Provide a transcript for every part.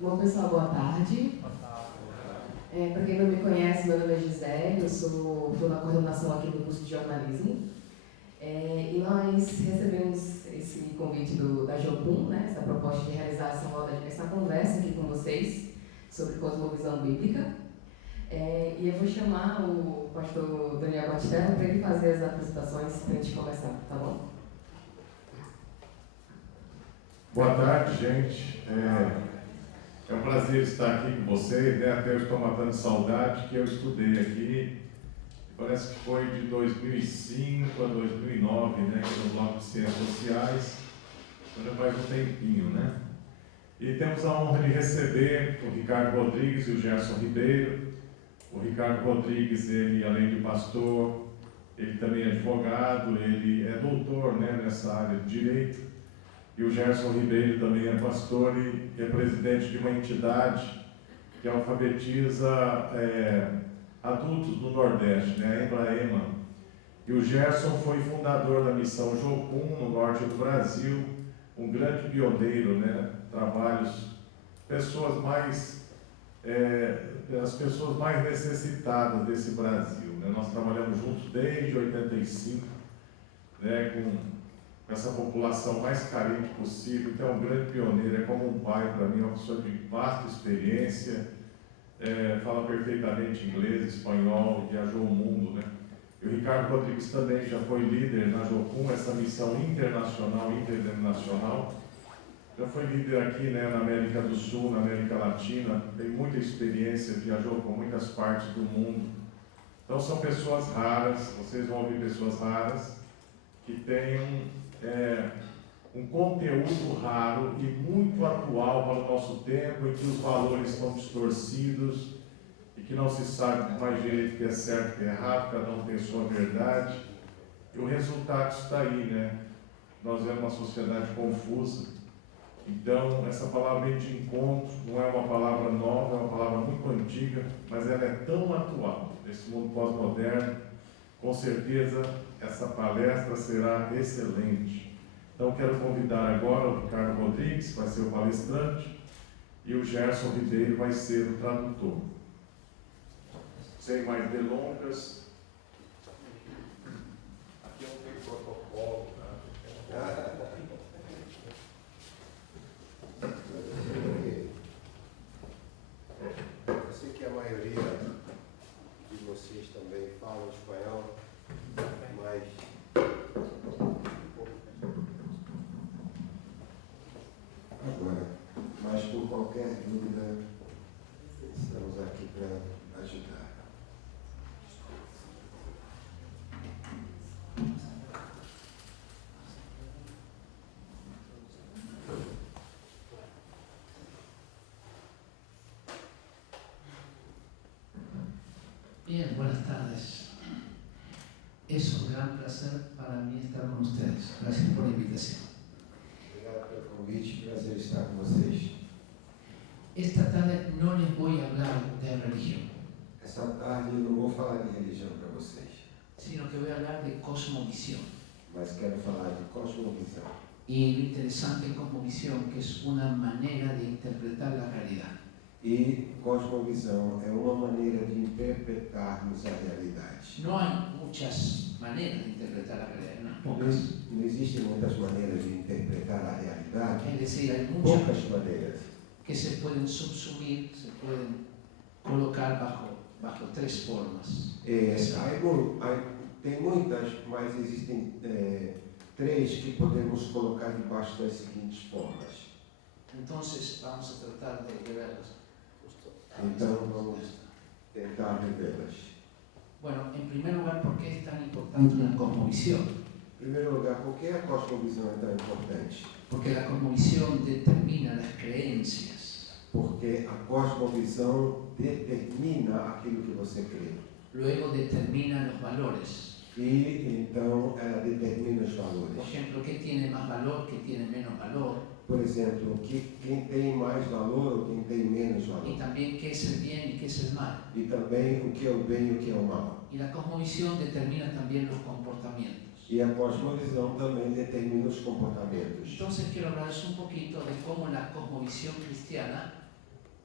Bom, pessoal, boa tarde. Para quem não me conhece, meu nome é Gisele, eu estou na coordenação aqui do curso de jornalismo. E nós recebemos esse convite da Jocum, né, essa proposta de realizar essa conversa aqui com vocês sobre cosmovisão bíblica. E eu vou chamar o pastor Daniel Batistella para ele fazer as apresentações para a gente começar, tá bom? Boa tarde, gente. É um prazer estar aqui com vocês, né? Até eu estou matando saudade, que eu estudei aqui, parece que foi de 2005 a 2009, né? Que no bloco de Ciências Sociais, já faz um tempinho, né? E temos a honra de receber o Ricardo Rodrigues e o Gerson Ribeiro. O Ricardo Rodrigues, ele, além de pastor, ele também é advogado, ele é doutor, né, nessa área de direito. E o Gerson Ribeiro também é pastor e é presidente de uma entidade que alfabetiza adultos do Nordeste, né, a Embraema. E o Gerson foi fundador da missão Jocum, no norte do Brasil, um grande pioneiro, né, trabalhos, as pessoas mais necessitadas desse Brasil, né? Nós trabalhamos juntos desde 85, né, com essa população mais carente possível. Então é um grande pioneiro, é como um pai para mim, uma pessoa de vasta experiência, fala perfeitamente inglês, espanhol, viajou o mundo, né? E o Ricardo Rodrigues também já foi líder na Jocum, essa missão internacional, interdenominacional. Já foi líder aqui, né, na América do Sul, na América Latina, tem muita experiência, viajou por muitas partes do mundo. Então são pessoas raras, vocês vão ouvir pessoas raras, que têm um conteúdo raro e muito atual para o nosso tempo, em que os valores estão distorcidos e que não se sabe mais direito o que é certo e o que é errado, cada um tem sua verdade. E o resultado está aí, né? Nós vemos uma sociedade confusa. Então, essa palavra vem de encontro, não é uma palavra nova, é uma palavra muito antiga, mas ela é tão atual. Nesse mundo pós-moderno, com certeza, essa palestra será excelente. Então, quero convidar agora o Ricardo Rodrigues, que vai ser o palestrante, e o Gerson Ribeiro vai ser o tradutor. Sem mais delongas, aqui não tem protocolo, tá? Eu sei que a maioria de vocês também falam espanhol, mas por qualquer dúvida, estamos aqui para ajudar. Bien, buenas tardes. Es un gran placer para mí estar con ustedes. Gracias por la invitación. Obrigado pelo convite, prazer estar com vocês. Esta tarde no les voy a hablar de religión, Essa tarde eu não vou falar de religião para vocês, sino que voy a hablar de cosmovisión. mas quero falar de cosmovisão. Y lo interesante en cosmovisión que es una manera de interpretar la realidad. E cosmovisão é uma maneira de interpretarmos a realidade. No hay muchas maneras de interpretar la realidad, hay unas pocas. Não existem muitas maneiras de interpretar a realidade, Es decir, hay poucas muchas maneiras. que se pueden subsumir, se pueden colocar bajo tres formas. Tem muitas, mas existem três que podemos colocar debaixo das seguintes formas. Entonces vamos a tratar de verlas. Então vamos tentar revê-las. Bueno, en primer lugar, ¿por qué es tan importante una cosmovisión? Em primeiro lugar, por que a cosmovisão é tão importante? Porque la cosmovisión determina las creencias. Porque a cosmovisão determina aquilo que você crê. Luego determina los valores. E então ela determina os Por valores. ejemplo, ¿qué tiene más valor, qué tiene menos valor? Por exemplo, quem tem mais valor ou quem tem menos Y valor. también qué es el bien y qué es el mal. E também o que é o bem e o que é o mal. Y la cosmovisión determina también los comportamientos. E a cosmovisão também determina os comportamentos. Entonces quiero hablarles un poquito de cómo la cosmovisión cristiana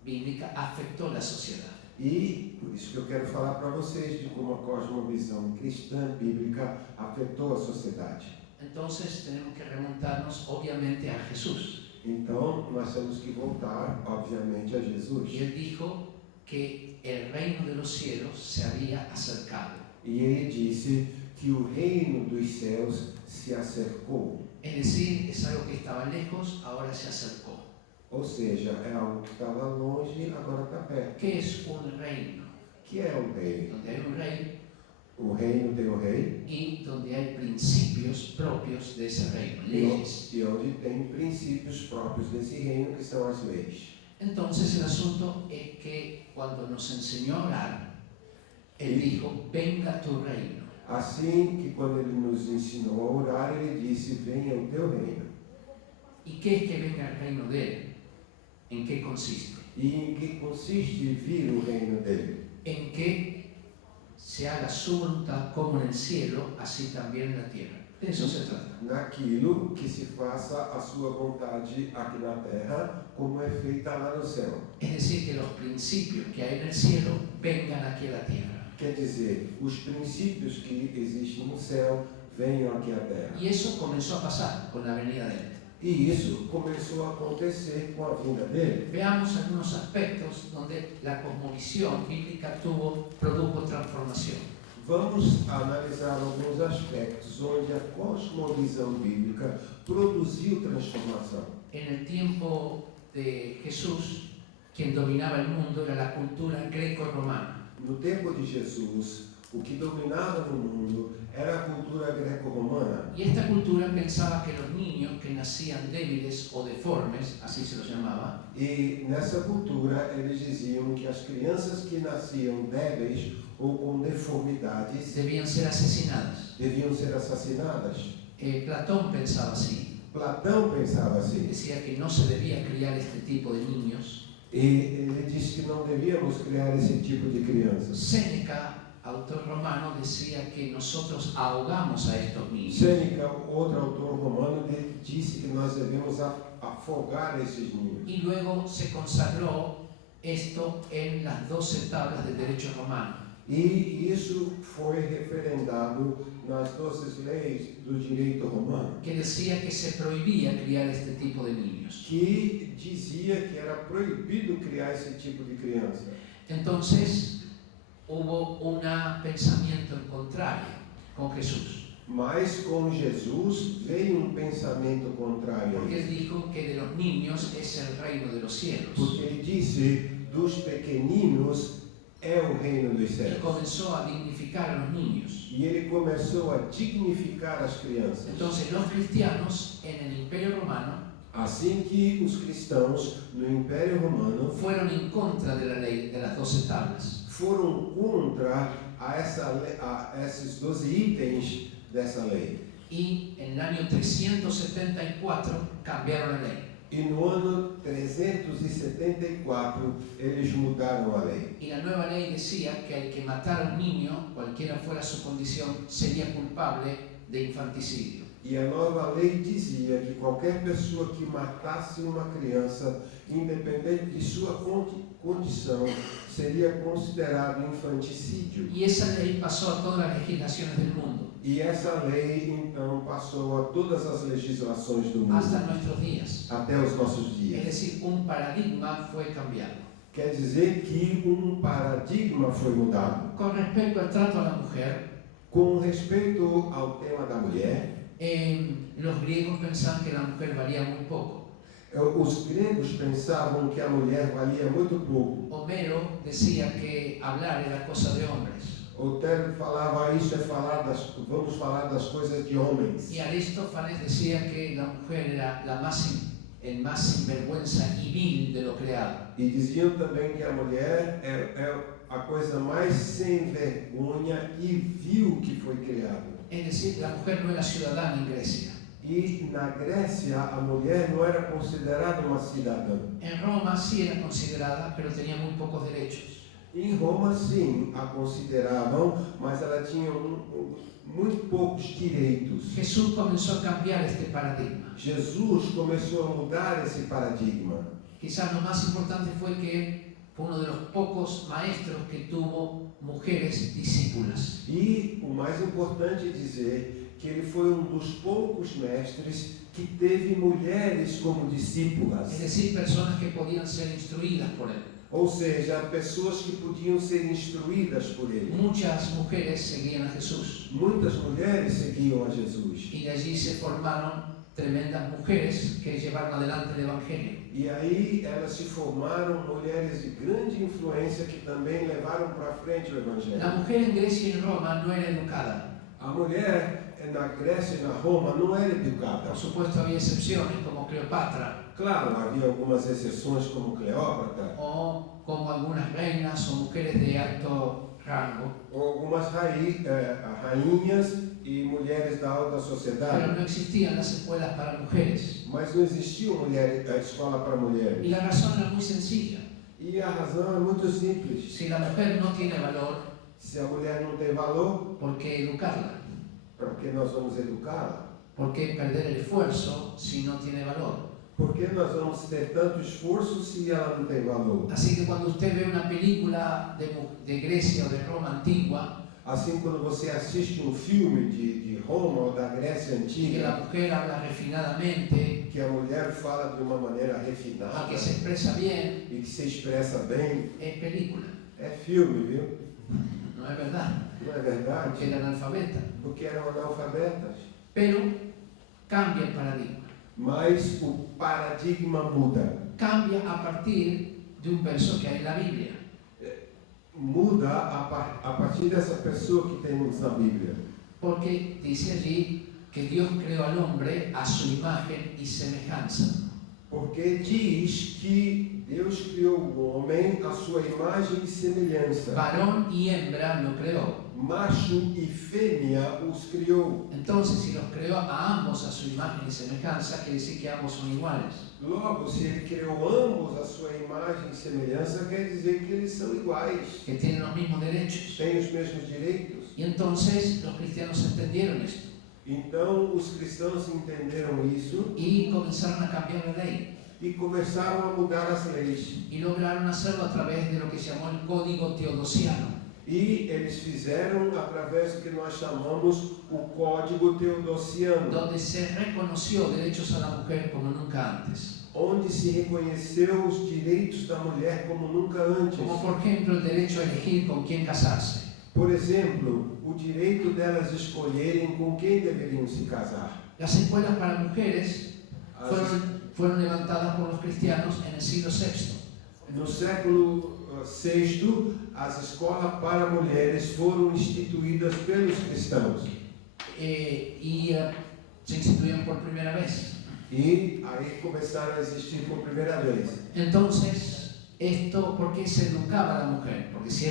bíblica afectó la sociedad. E por isso que eu quero falar para vocês de como a cosmovisão cristã bíblica afetou a sociedade. Entonces tenemos que remontarnos obviamente a Jesús. Então, nós temos que voltar, obviamente, a Jesus. Y él dijo que el reino de los cielos se había acercado. E ele disse que o reino dos céus se acercou. Es decir, es algo que estaba lejos, ahora se acercó. Ou seja, é algo que estava longe, agora está perto. ¿Qué es un reino? Que é o reino? Donde hay un rey O reino tem o rei y donde hay principios propios de ese reino, leyes. e onde tem princípios próprios desse reino, que são as leis. Entonces el asunto es que cuando nos enseñó a orar, él dijo, venga tu reino. Assim que quando ele nos ensinou a orar, ele disse, venha o teu reino. ¿Y qué es que venga el reino de él? ¿En qué consiste? E em que consiste vir o reino dele? En que se haga su voluntad como en el cielo, así también en la tierra. De eso se trata. Naquilo que se faça a sua vontade aqui na terra, como é feita lá no céu. Es decir, que los principios que hay en el cielo vengan aquí a la tierra. Quer dizer, os princípios que existem no céu venham aqui à terra. Y eso comenzó a pasar con la venida de él. E isso começou a acontecer com a vinda dele. Veamos algunos aspectos donde la cosmovisión bíblica produjo transformación. Vamos analisar alguns aspectos onde a cosmovisão bíblica produziu transformação. En el tiempo de Jesús, quien dominaba el mundo era la cultura greco-romana. No tempo de Jesus, o que dominava no mundo era a cultura greco-romana. Y esta cultura pensaba que los niños que nacían débiles o deformes, así se los llamaba, E nessa cultura eles diziam que as crianças que nasciam débeis ou com deformidades debían ser asesinadas. deviam ser assassinadas. Platón pensaba así. Platão pensava assim. Decía que no se debía criar este tipo de niños. E ele disse que não devíamos criar esse tipo de crianças. Séneca, autor romano, decía que nosotros ahogamos a estos niños. Sêneca, outro autor romano, disse que nós devemos afogar esses niños. Y luego se consagró esto en las 12 tablas del derecho romano. E isso foi referendado nas 12 leis do direito romano, Que decía que se prohibía criar este tipo de niños. que dizia que era proibido criar esse tipo de criança. Entonces hubo un pensamiento en contrario con Jesús. Mas com Jesus veio pensamento contrário a Porque él isso. dijo que de los niños es el reino de los cielos. Porque ele disse, dos pequeninos é o reino dos Y céus. comenzó a dignificar a los niños. E ele começou a dignificar as crianças. Entonces los cristianos en el Imperio Romano Assim que os cristãos no Império Romano fueron en contra de la ley de las 12 tablas. foram contra a esses 12 itens dessa lei. Y en el año 374 cambiaron la ley. E no ano 374 eles mudaram a lei. Y la nueva ley decía que el que matara a un niño, cualquiera fuera su condición, sería culpable de infanticidio. E a nova lei dizia que qualquer pessoa que matasse uma criança, independente de sua condição, seria considerado infanticídio. Y esa ley pasó a todas las legislaciones del mundo, E essa lei, então, passou a todas as legislações do hasta mundo, nuestros días. até os nossos Es dias. decir, un paradigma fue cambiado. Quer dizer que paradigma foi mudado. Con respecto al trato a la mujer, Com respeito ao tema da mulher, los griegos pensaban que la mujer valía muy poco. os gregos pensavam que a mulher valia muito pouco. Homero decía que hablar era cosa de hombres. Otero falava, isso é vamos falar das coisas de homens. Y Aristófanes decía que la mujer era el más sinvergüenza y vil de lo creado. E diziam também que a mulher é a coisa mais sem vergonha e vil que foi criada. Es decir, la mujer no era ciudadana en Grecia. E na Grécia a mulher não era considerada uma cidadã. En Roma sí era considerada, pero tenía muy pocos derechos. Em Roma sim a consideravam, mas ela tinha muito poucos direitos. Jesús comenzó a cambiar este paradigma. Jesus começou a mudar esse paradigma. quizás lo más importante fue que fue uno de los pocos maestros que tuvo mujeres discípulas. E o mais importante é dizer que ele foi um dos poucos mestres que teve mulheres como Es discípulas. decir, personas que podían ser instruidas por él. Ou seja, pessoas que podiam ser instruídas por ele. Muchas mujeres seguían a Jesús Muitas mulheres seguiam a Jesus. y de allí se formaron tremendas mujeres que llevaron adelante el Evangelio. E aí elas se formaram mulheres de grande influência que também levaram para frente o La Evangelho. mujer en Grecia y en Roma no era educada. A mulher na Grécia e na Roma não era educada. Por supuesto había excepciones como Cleopatra Claro, havia algumas exceções como Cleópatra, o como algunas reinas o mujeres de alto rango, ou algumas rainhas e mulheres da alta pero sociedade. no existían las escuelas para mujeres. Mas não existia a escola para Y mulheres. la razón era muy sencilla. E a razão é muito simples. Si la mujer no tiene valor, Se a mulher não tem valor, ¿por qué educarla? para que nós vamos educá-la? ¿Por qué perder el esfuerzo si no tiene valor? Por que nós vamos ter tanto esforço se ela não tem valor? Así que cuando usted ve una película de Grecia o de Roma antigua, Assim, quando você assiste um filme de Roma ou da Grécia y que la Antiga, mujer habla refinadamente que a mulher fala de uma maneira y refinada que se expresa bien, e que se expressa bem, es película. é filme, viu? No es verdad, Não é porque verdade? era analfabeta. Porque eram analfabetas. Pero cambia el paradigma. Mas o paradigma muda. Cambia a partir de un verso que hay en la Biblia. Muda a partir dessa pessoa que temos na Bíblia. Porque dice allí que Dios creó al hombre a su imagen y semejanza. Porque diz que Deus criou o homem à sua imagem e semelhança. Varón y hembra lo creó. Macho e fêmea os criou. Entonces, si los creó a ambos a su imagen y semejanza, quiere decir que ambos son iguales. Logo, se ele criou ambos à sua imagem e semelhança, quer dizer que eles são iguais. Que tienen los mismos derechos. Têm os mesmos direitos. Y entonces los cristianos entendieron esto Então, os cristãos entenderam isso y comenzaron a cambiar la ley. e começaram a mudar as leis. Y lograron hacerlo a través de lo que se llamó el Código Teodosiano. E eles fizeram através do que nós chamamos o Código Teodosiano, Donde se reconoció derechos a la mujer como nunca antes. onde se reconheceu os direitos da mulher como nunca antes. Como por ejemplo el derecho a elegir con quién casarse. Por exemplo, o direito delas escolherem com quem deveriam se casar. Las escuelas para mujeres fueron levantadas por los cristianos en el siglo VI. No século VI, as escolas para mulheres foram instituídas pelos cristãos. Se instituyeron por primera vez. E aí começaram a existir por primeira vez. Entonces, ¿por qué se educaba a la mujer? Porque si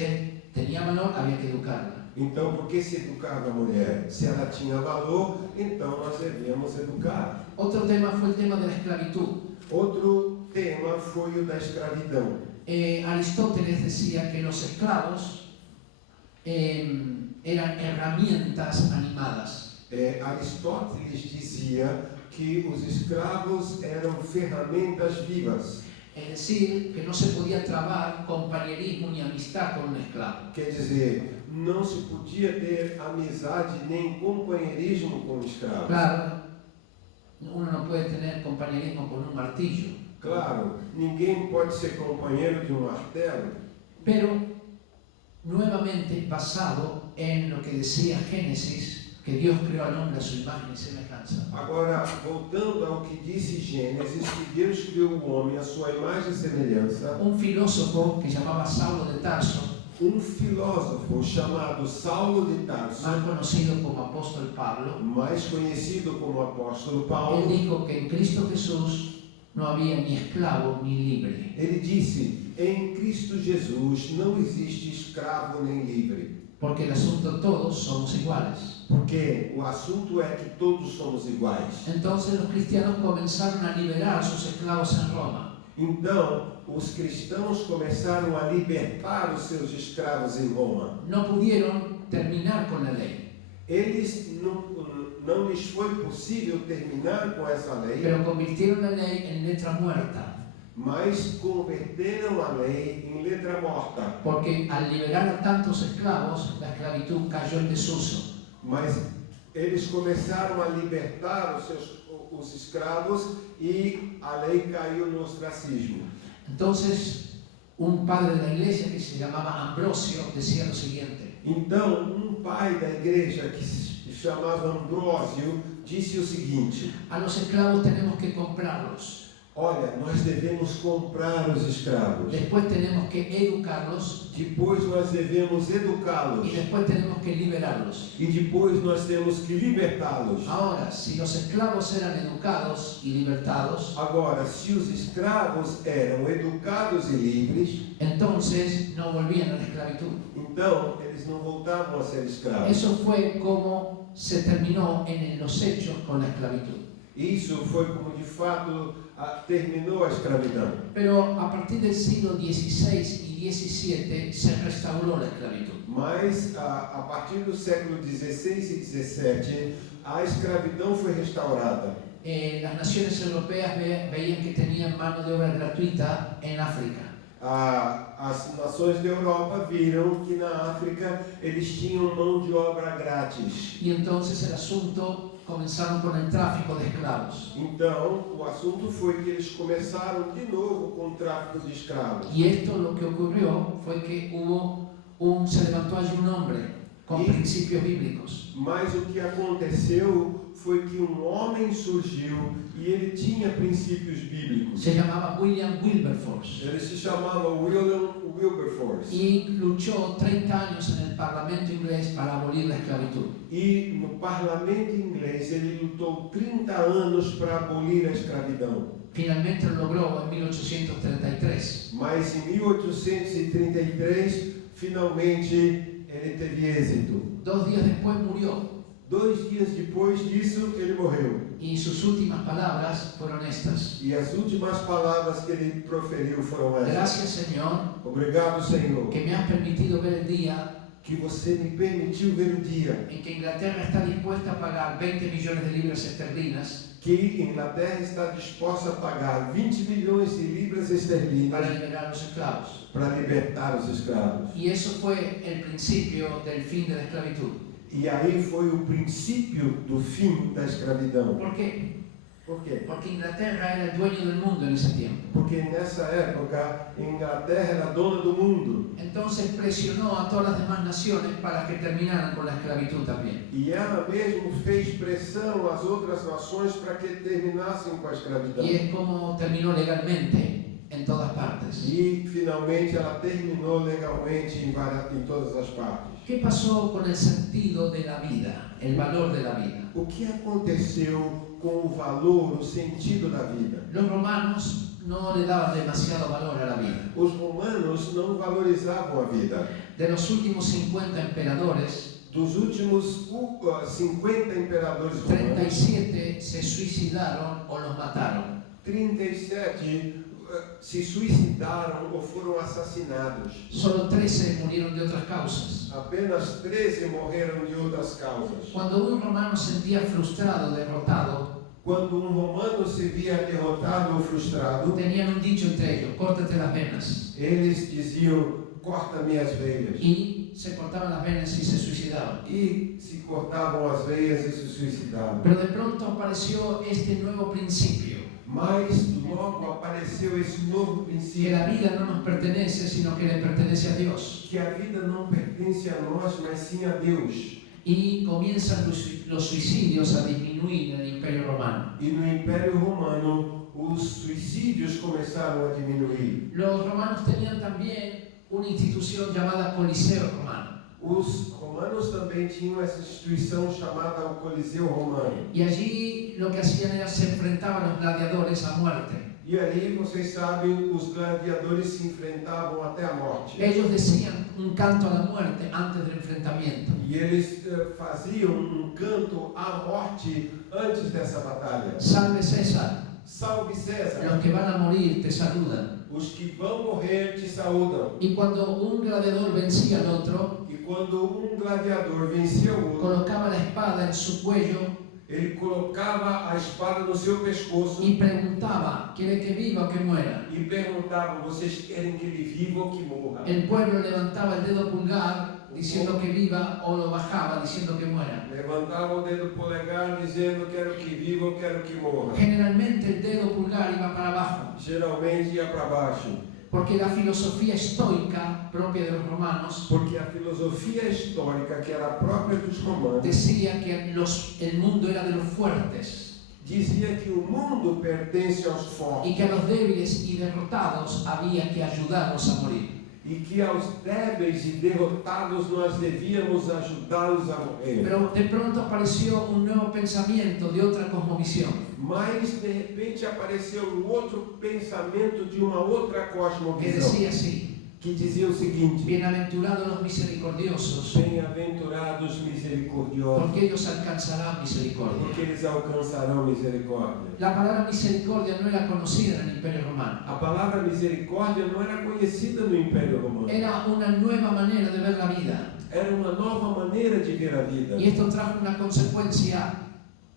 tenía valor, había que educarla. Então, por que se educava a mulher? Se ela tinha valor, então nós devíamos educar. Otro tema fue el tema de la esclavitud. Outro tema foi o da escravidão. Aristóteles decía que los esclavos eran herramientas animadas. Aristóteles dizia que os escravos eram ferramentas vivas. Es decir, que no se podía trabar compañerismo ni amistad con un esclavo. Quer dizer, não se podia ter amizade nem companheirismo com o escravo. Claro, uno no puede tener compañerismo con un martillo. Claro, ninguém pode ser companheiro de um martelo. Pero, nuevamente basado en lo que decía Génesis, que Dios creó al hombre a su imagen y semejanza. Agora, voltando ao que disse Gênesis, que Deus criou o homem à sua imagem e semelhança, Un filósofo que llamaba Saulo de Tarso, um filósofo chamado Saulo de más Tarso, conocido como apóstol Pablo, mais conhecido como apóstolo él Paulo, dijo que en Cristo Jesús no había ni esclavo ni libre, ele disse: em Cristo Jesus não existe escravo nem livre, porque el asunto todos somos iguales. porque o assunto é que todos somos iguais. Entonces los cristianos comenzaron a liberar a sus esclavos en Roma. Então, os cristãos começaram a libertar os seus escravos em Roma. No pudieron terminar con la ley, Eles não lhes foi possível terminar com essa lei, pero convirtieron la ley en letra muerta. mas converteram a lei em letra morta. porque al liberar a tantos esclavos, la esclavitud cayó en desuso. Mas eles começaram a libertar os escravos e a lei caiu no ostracismo. Entonces, un padre de la iglesia que se llamaba Ambrosio decía lo siguiente: Então, pai da igreja que se chamava Ambrósio disse o seguinte: a los esclavos tenemos que comprarlos, olha, nós devemos comprar os escravos, después tenemos que educarlos depois nós devemos educá-los y después tenemos que liberarlos. e depois nós temos que libertá-los. Ahora, si los esclavos eran educados y libertados, Agora, se os escravos eram educados e livres, entonces no volvían a la esclavitud. então eles não voltavam a ser escravos. Eso fue como se terminó en los hechos con la esclavitud. Isso foi como de fato terminou a escravidão. Pero a partir del siglo XVI y XVII se restauró la esclavitud. Mas a partir do século XVI e XVII, a escravidão foi restaurada. Las naciones europeas veían que tenían mano de obra gratuita en África. As nações da Europa viram que na África eles tinham mão de obra grátis. Y entonces el asunto comenzaron con el tráfico de esclavos. Então, o assunto foi que eles começaram de novo com o tráfico de escravos. Y esto lo que ocurrió fue que se levantó allí un hombre con principios bíblicos. Mas o que aconteceu foi que um homem surgiu e ele tinha princípios bíblicos. Se llamaba William Wilberforce Ele se chamava William Wilberforce. y luchó 30 años en el Parlamento inglés para abolir la esclavitud. E no parlamento inglês ele lutou 30 anos para abolir a escravidão. Finalmente lo logró en 1833. Mas em 1833, finalmente ele teve êxito. 2 días después murió 2 dias depois disso, ele morreu. y sus últimas palabras fueron estas: E as últimas palavras que ele proferiu foram essas: gracias, Señor, obrigado, Senhor, que me has permitido ver el día que você me permitiu ver o dia en que Inglaterra está dispuesta a pagar 20 millones de libras esterlinas que Inglaterra está disposta a pagar 20 milhões de libras esterlinas para liberar a los esclavos. para libertar os escravos. Y eso fue el principio del fin de la esclavitud. E aí foi o princípio do fim da escravidão. ¿Por qué? Por quê? Porque Inglaterra era el dueño del mundo en ese tiempo. Porque nessa época, Inglaterra era dona do mundo. Entonces presionó a todas las demás naciones para que terminaran con la esclavitud también. E ela mesmo fez pressão às outras nações para que terminassem com a escravidão. Y es como terminó legalmente en todas partes. E finalmente ela terminou legalmente em todas as partes. ¿Qué pasó con el sentido de la vida, el valor de la vida? O que aconteceu com o valor, o sentido da vida? Los romanos no le daban demasiado valor a la vida. Os romanos não valorizavam a vida. De los últimos 50 emperadores, Dos últimos 50 imperadores romanos, 37 se suicidaron o los mataron. 37 se suicidaram ou foram assassinados. Solo 13 murieron de otras causas. Apenas 13 morreram de outras causas. Cuando un romano se sentía frustrado, derrotado, Quando um romano se via derrotado ou frustrado, tenían un dicho entre ellos: córtate las venas. eles diziam: corta minhas veias. Y se cortaban las venas y se suicidaban. E se cortavam as veias e se suicidavam. Pero de pronto apareció este nuevo principio: Mas logo apareceu esse novo que princípio, la vida no nos pertenece, sino que le pertenece a Dios. que a vida não pertence a nós, mas sim a Deus. Y comienzan los suicidios a disminuir en el Imperio Romano. E no Império Romano, os suicídios começaram a diminuir. Los romanos tenían también una institución llamada Coliseo Romano. Os romanos também tinham essa instituição chamada o Coliseu Romano. Y allí lo que hacían era se enfrentaban a los gladiadores a muerte. E ali, vocês sabem, os gladiadores se enfrentavam até a morte. Ellos decían un canto a la muerte antes del enfrentamiento. E eles faziam canto à morte antes dessa batalha. Salve César, Salve César! los que van a morir te saludan. Os que vão morrer te saúdam. Y cuando un gladiador vencía al otro, E quando um gladiador vencia o outro, colocaba la espada en su cuello ele colocava a espada no seu pescoço y preguntaba, ¿quiere que viva o que muera? e perguntava: vocês querem que ele viva ou que morra? El pueblo levantaba el dedo pulgar diciendo que viva o lo bajaba diciendo que muera. Levantava o dedo polegar dizendo: quero que viva ou quero que morra. Generalmente el dedo pulgar iba para abajo, Geralmente ia para baixo, porque la filosofía estoica propia de los romanos porque a filosofia histórica, que era própria dos romanos, decía que el mundo era de los fuertes dizia que o mundo pertence aos y fortes que a los débiles y derrotados había que ayudarlos a morir. e que aos débeis e derrotados nós devíamos ajudá-los a morrer. Pero de pronto apareció un nuevo pensamiento de otra cosmovisión Mas de repente apareceu outro pensamento de uma outra que cosmovisão decía así: que dizia o seguinte: bienaventurados los misericordiosos, bem-aventurados misericordiosos, porque ellos alcanzarán misericordia. porque eles alcançarão misericórdia. La palabra misericordia no era conocida en el Imperio Romano. A palavra misericórdia não era conhecida no Império Romano. Era una nueva manera de ver la vida. Era uma nova maneira de ver a vida. Y esto trajo una consecuencia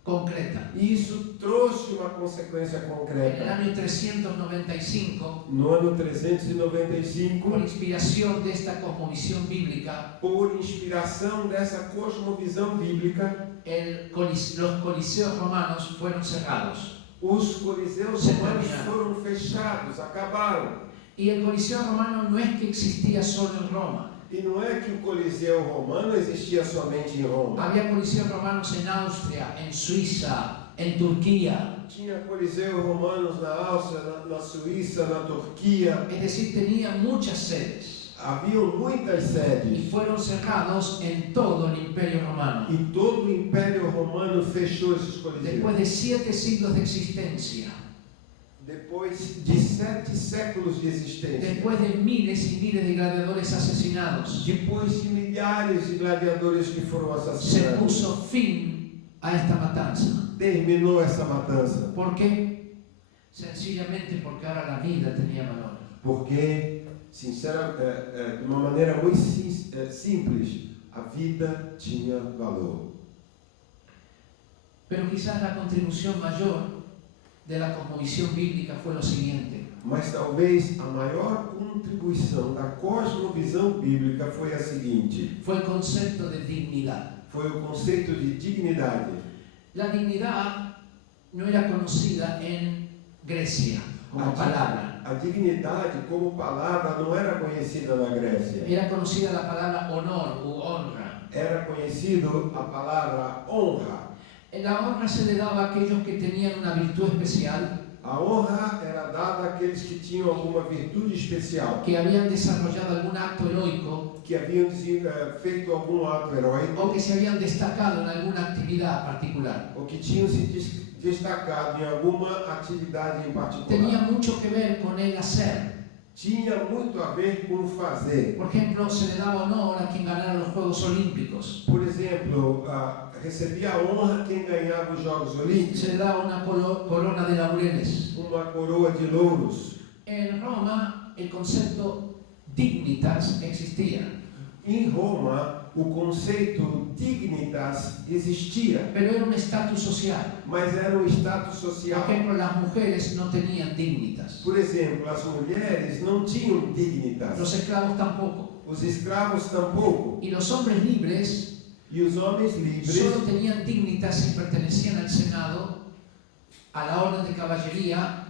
concreta. E isso trouxe uma consequência En el concreta. año 395, No ano 395, por inspiración de esta cosmovisión bíblica, por inspiração dessa cosmovisão bíblica, los coliseos romanos fueron cerrados. os coliseus Se romanos terminaram. foram fechados, acabaram. Y el coliseo romano no es que existía solo en Roma. E não é que o Coliseu Romano existia somente em Roma. Había coliseos romanos en Austria, en Suiza, en Turquía. Tinha coliseus romanos na Áustria, na Suíça, na Turquia. Es decir, tenían muchas sedes. Haviam muitas Y sedes. fueron cerrados en todo el Imperio Romano. E todo o Império Romano fechou esses coliseus. Después de 7 siglos de existencia, Depois de 7 séculos de existência. después de miles y miles de gladiadores asesinados, Depois de milhares de gladiadores que foram se assassinados. puso fin a esta matanza. Terminou essa matança. ¿Por qué? Sencillamente porque ahora la vida tenía valor. Porque, de uma maneira muito simples, a vida tinha valor. Pero quizás la contribución mayor de la cosmovisión bíblica fue lo siguiente: Mas talvez a maior contribuição da cosmovisão bíblica foi a seguinte: fue el concepto de dignidad. foi o conceito de dignidade. La dignidad no era conocida en Grecia como palabra. A dignidade como palavra não era conhecida na Grécia. Era conocida la palabra honor u honra. Era conhecido a palavra honra. La honra se le daba a aquellos que tenían una virtud especial, A honra era dada àqueles que tinham alguma virtude especial, que habían desarrollado algún acto heroico que haviam feito algum ato heróico, o que se habían destacado en alguna actividad particular. ou que tinham se destacado em alguma atividade em particular. Tenía mucho que ver con el hacer. Tinha muito a ver com fazer. Por ejemplo, se le daba honor a quien ganara los Juegos Olímpicos. Por exemplo, recebia a honra quem ganhava os Jogos Olímpicos, Se le daba una corona de laureles. uma coroa de louros. En Roma el concepto dignitas existía, Em Roma, o conceito dignitas existia, pero era un estatus social. mas era um status Por social. ejemplo, las mujeres no tenían dignitas, Por exemplo, as mulheres não tinham dignitas, los esclavos tampoco, os escravos tampouco, y los hombres libres e os homens livres solo tenían dignitas si pertenecían al Senado, a la orden de caballería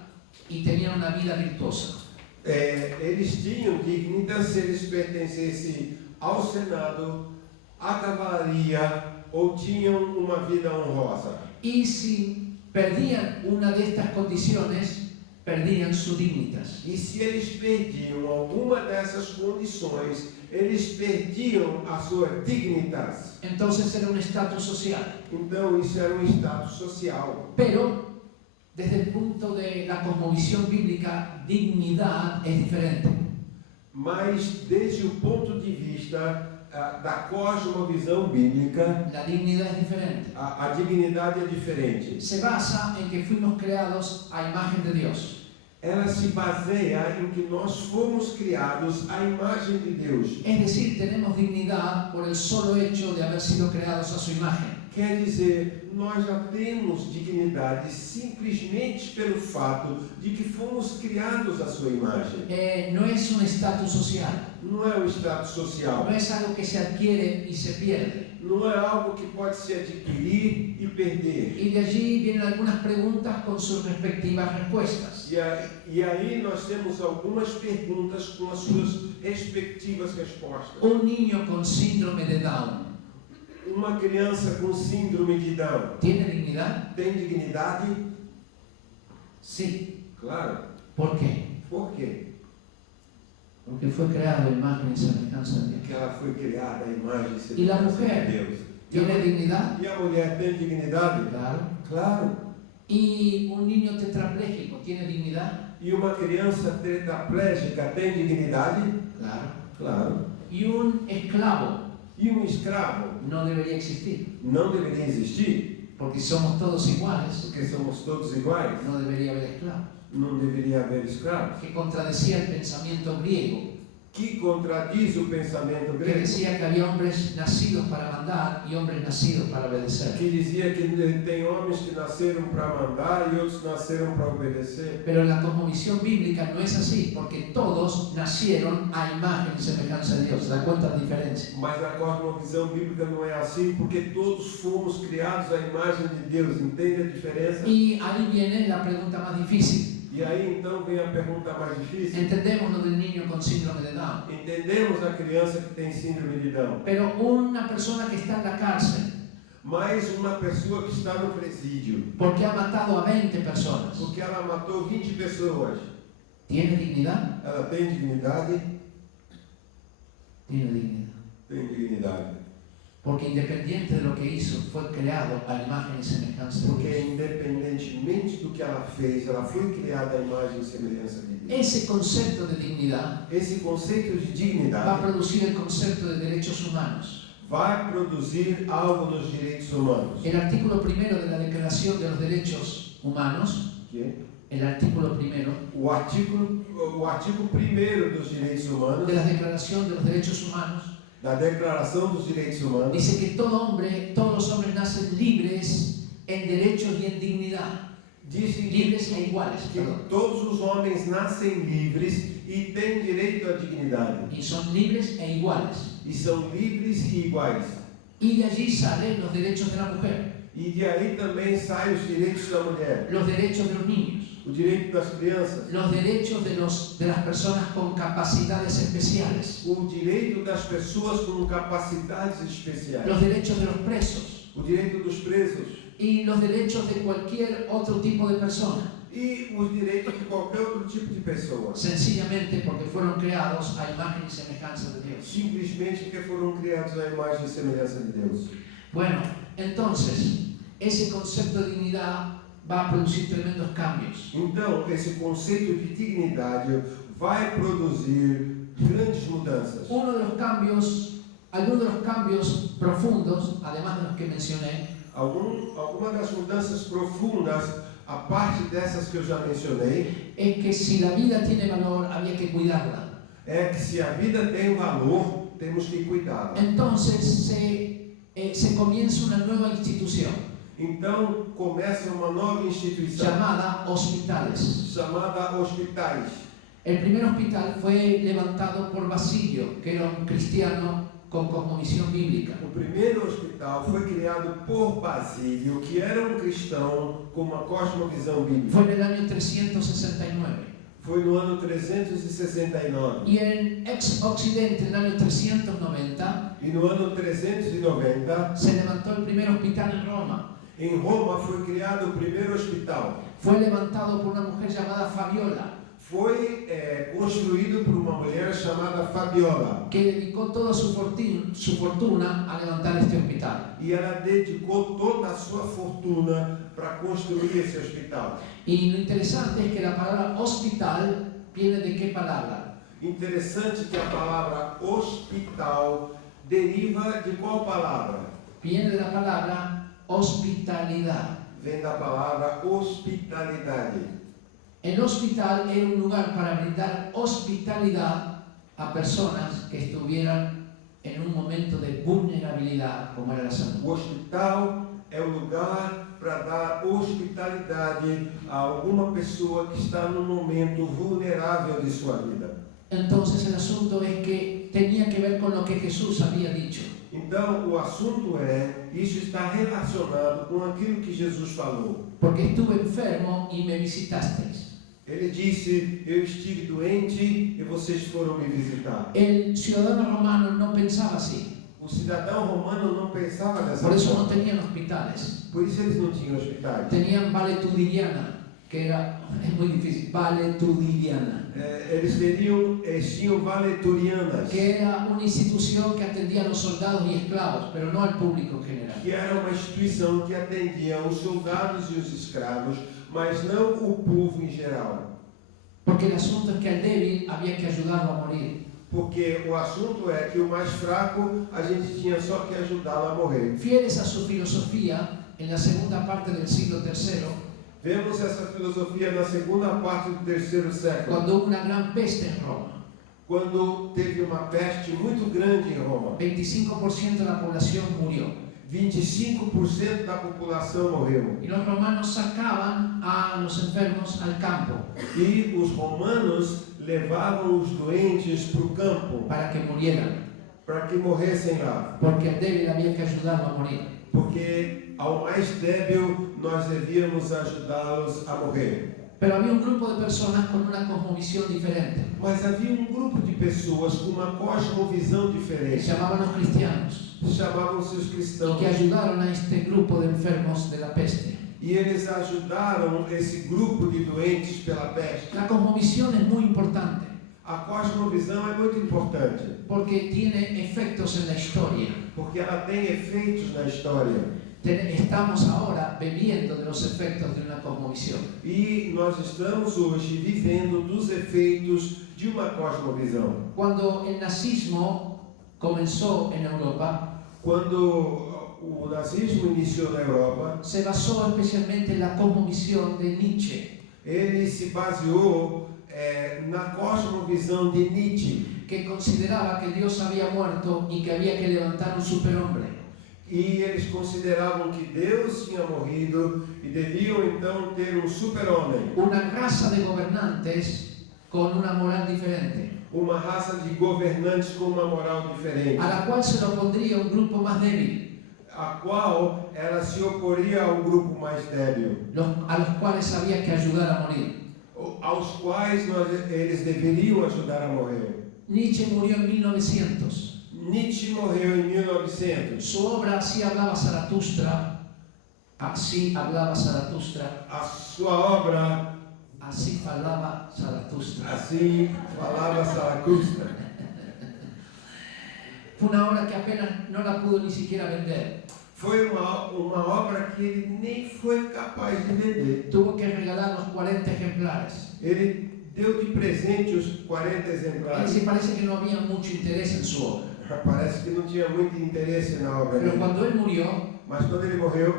y tenían una vida virtuosa. eles tinham dignitas se eles pertencessem ao Senado, à cavalaria ou tinham uma vida honrosa. Y si perdían una de estas condiciones, perdían su dignitas. E se eles perdiam alguma dessas condições, eles perdiam a sua dignitas. Entonces era un estatus social. Então isso era um status social. Pero desde el punto de la cosmovisión bíblica, dignidad es diferente. Mas desde o ponto de vista da cosmovisão bíblica, La dignidad es diferente. a dignidade é diferente. Se basa en que fuimos creados a imagen de Dios. Ela se baseia em que nós fomos criados à imagem de Deus. Es decir, tenemos dignidad por el solo hecho de haber sido creados a su imagen. Quer dizer, nós já temos dignidade simplesmente pelo fato de que fomos criados à sua imagem. No es un estatus social, Não é um status social, no es algo que se adquiere y se pierde. não é algo que pode se adquirir e perder. Y de allí vienen algunas preguntas con sus respectivas respuestas. E aí nós temos algumas perguntas com as suas respectivas respostas. Un niño con síndrome de Down, Uma criança com síndrome de Down ¿tiene dignidad? tem dignidade? Sí. Claro. ¿Por qué? Por quê? Porque fue creado a imagen y semejanza de Dios. Porque ela foi criada à imagem e E a semelhança mulher? de Deus. ¿Tiene dignidad? E a mulher tem dignidade? Claro. Claro. ¿Y un niño tetrapléjico tiene dignidad? E uma criança tetraplégica tem dignidade? Claro. Claro. ¿Y un esclavo E um escravo no debería existir? não deveria existir? Porque somos todos iguales, Porque somos todos iguais? no debería haber esclavos. Não deveria haver escravos? Que contradecía el pensamiento griego, Que contradiz o pensamento que grego, decía que había hombres nacidos para mandar y hombres nacidos para obedecer. que dizia que tem homens que nasceram para mandar e outros nasceram para obedecer. Pero en la cosmovisión bíblica no es así, porque todos nacieron a imagen y semejanza de Dios. ¿Se da cuenta la diferencia? Mas na cosmovisão bíblica não é assim, porque todos fomos criados à imagem de Deus. Entende a diferença? Y ahí viene la pregunta más difícil. E aí então vem a pergunta mais difícil. Entendemos lo del niño con síndrome de Down, Entendemos a criança que tem síndrome de Down, pero una persona que está en la cárcel mas uma pessoa que está no presídio, porque ha matado a 20 personas, porque ela matou 20 pessoas, ¿tiene dignidad? ela tem dignidade? Tiene dignidad. Tem dignidade. Porque independiente de lo que hizo, fue creado a imagen y semejanza de Porque Dios. independentemente do que ela fez, ela foi criada à imagem e semelhança de Deus. Ese concepto de dignidad Esse conceito de va a dignidade producir el concepto de derechos humanos. vai produzir algo nos direitos humanos. El artículo primero de la Declaración de los Derechos Humanos, Que el artículo primero o artigo 1º dos direitos humanos, de la Declaración de los Derechos Humanos, da Declaração dos Direitos Humanos, dice que todos los hombres nacen libres en derechos y en dignidad, diz que libres e iguales, todos os homens nascem livres e têm direito à dignidade. y son libres e iguales. E são livres e iguais. Y de allí salen los derechos de la mujer, E de aí também saem os direitos da mulher, los derechos de los niños, o direito das crianças, los derechos de las personas con capacidades especiales, o direito das pessoas com capacidades especiais, los derechos de los presos o direito dos presos y los derechos de cualquier otro tipo de persona, e os direitos de qualquer outro tipo de pessoa. sencillamente porque fueron creados a imagen y semejanza de Dios. Simplesmente porque foram criados à imagem e semelhança de Deus. Bueno, entonces, ese concepto de dignidad va a producir tremendos cambios. Então, esse conceito de dignidade vai produzir grandes mudanças. Algunos de los cambios profundos, además de los que mencioné, Algumas das mudanças profundas, a parte dessas que eu já mencionei, es que si la vida tiene valor, había que cuidarla. é que se a vida tem valor, temos que cuidá-la. Entonces se comienza una nueva institución Então, começa uma nova instituição llamada hospitales. chamada hospitais. El primer hospital fue levantado por Basilio, que era un cristiano con cosmovisión bíblica. O primeiro hospital foi criado por Basílio, que era um cristão com uma cosmovisão bíblica. Fue en el año 369. Foi no ano 369. Y en ex-occidente, en el año 390, E no ano 390, se levantó el primer hospital en Roma. em Roma, foi criado o primeiro hospital. Fue levantado por una mujer llamada Fabiola, Foi construído por uma mulher chamada Fabiola. que dedicó toda su fortuna a levantar este hospital. E ela dedicou toda a sua fortuna para construir esse hospital. Y lo interesante es que la palabra hospital viene de qué palabra? Interessante que a palavra hospital deriva de qual palavra? Viene de la palabra hospitalidad. Vem da palavra hospitalidade. El hospital era un lugar para brindar hospitalidad a personas que estuvieran en un momento de vulnerabilidad como era la salud. O hospital é o lugar para dar hospitalidade a alguma pessoa que está num momento vulnerável de sua vida. Entonces el asunto es que tenía que ver con lo que Jesús había dicho. Então, o assunto é, isso está relacionado com aquilo que Jesus falou. Porque estuve enfermo y me visitasteis. Ele disse, eu estive doente e vocês foram me visitar. El ciudadano romano no pensaba así. O cidadão romano não pensava dessa Por eso no forma. tenían hospitales. Por isso eles não tinham hospitais. Tenían valetudiniana, que es muy difícil, valetudiniana, Eles tinham valeturianas, que era una institución que atendía a los soldados y esclavos, pero no al público en general. que era uma instituição que atendia os soldados e os escravos, mas não o povo em geral. Porque el asunto es que al débil había que ayudarlo a morir. Porque o assunto é que o mais fraco, a gente tinha só que ajudá-lo a morrer. Fieles a su filosofía, en la segunda parte del siglo III, Vemos essa filosofia na segunda parte do terceiro século, cuando hubo una gran peste en Roma, quando teve uma peste muito grande em Roma. 25% de la población murió. 25% da população morreu. Y los romanos sacaban a los enfermos al campo E os romanos levavam os doentes para o campo, para que murieran, para que morressem lá. porque al débil había que ayudarlo a morir. Porque ao mais débil nós devíamos ajudá-los a morrer. Pero había un grupo de personas con una cosmovisión diferente, Mas havia um grupo de pessoas com uma cosmovisão que diferente. se llamaban los cristianos, Chamavam-se os y cristãos. que ayudaron a este grupo de enfermos de la peste. E eles ajudaram esse grupo de doentes pela peste. La cosmovisión es muy importante A cosmovisão é muito importante, porque tiene efectos en la historia. porque ela tem efeitos na história. Estamos ahora bebiendo de los efectos de una cosmovisión. E nós estamos hoje vivendo dos efeitos de uma cosmovisão. Cuando el nazismo comenzó en Europa, Quando o nazismo iniciou na Europa, se basó especialmente en la cosmovisión de Nietzsche, ele se baseou na cosmovisão de Nietzsche, que consideraba que Dios había muerto y que había que levantar un superhombre. e eles consideravam que Deus tinha morrido e deviam então ter um super-homem, Una raza de gobernantes con una moral diferente, uma raça de governantes com uma moral diferente, a la cual se lo opondría un grupo más débil, a qual ela se oporia ao grupo mais débil, a los cuales había que ayudar a morir. aos quais eles deveriam ajudar a morrer. Nietzsche murió en 1900. Nietzsche morreu em 1900. Su obra Así hablaba Zaratustra, así hablaba Zaratustra, A sua obra, así falaba Zaratustra. assim falava Zaratustra, Fue una obra que apenas no la pudo ni siquiera vender. foi uma obra que ele nem foi capaz de vender. Tuvo que regalar los 40 ejemplares. Ele deu de presente os 40 Y exemplares. sí parece que no había mucho interés en su obra. Parece que não tinha muito interesse na obra Pero dele. cuando él murió, Mas quando ele morreu,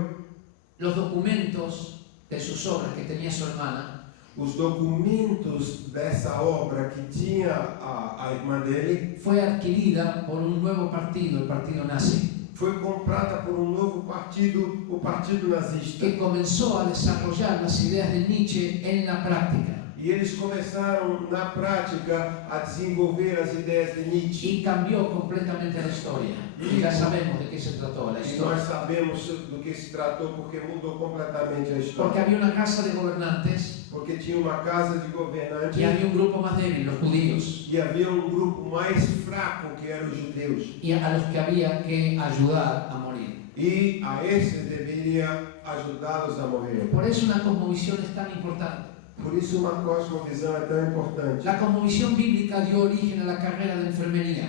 los documentos de sus obras que tenía su hermana os documentos dessa obra que tinha a irmã dele fue adquirida por un nuevo partido, el partido nazi, foi comprada por um novo partido, o Partido Nazista. que comenzó a desarrollar las ideas de Nietzsche en la práctica E eles começaram, na prática, a desenvolver as ideias de Nietzsche. y cambió completamente la historia. Y ya sabemos de qué se trató la E nós historia. sabemos do que se tratou porque mudou completamente a Porque história. había una raza de gobernantes Porque tinha uma casa de y governantes había un grupo más débil, los judíos, e havia um grupo mais fraco que eram os judeus. y a los que había que ayudar a morir. E a esses deveria ajudá-los a morrer. Por eso una cosmovisión es tan importante. Por isso uma cosmovisão é tão importante. La cosmovisión bíblica dio origen a la carrera de enfermería.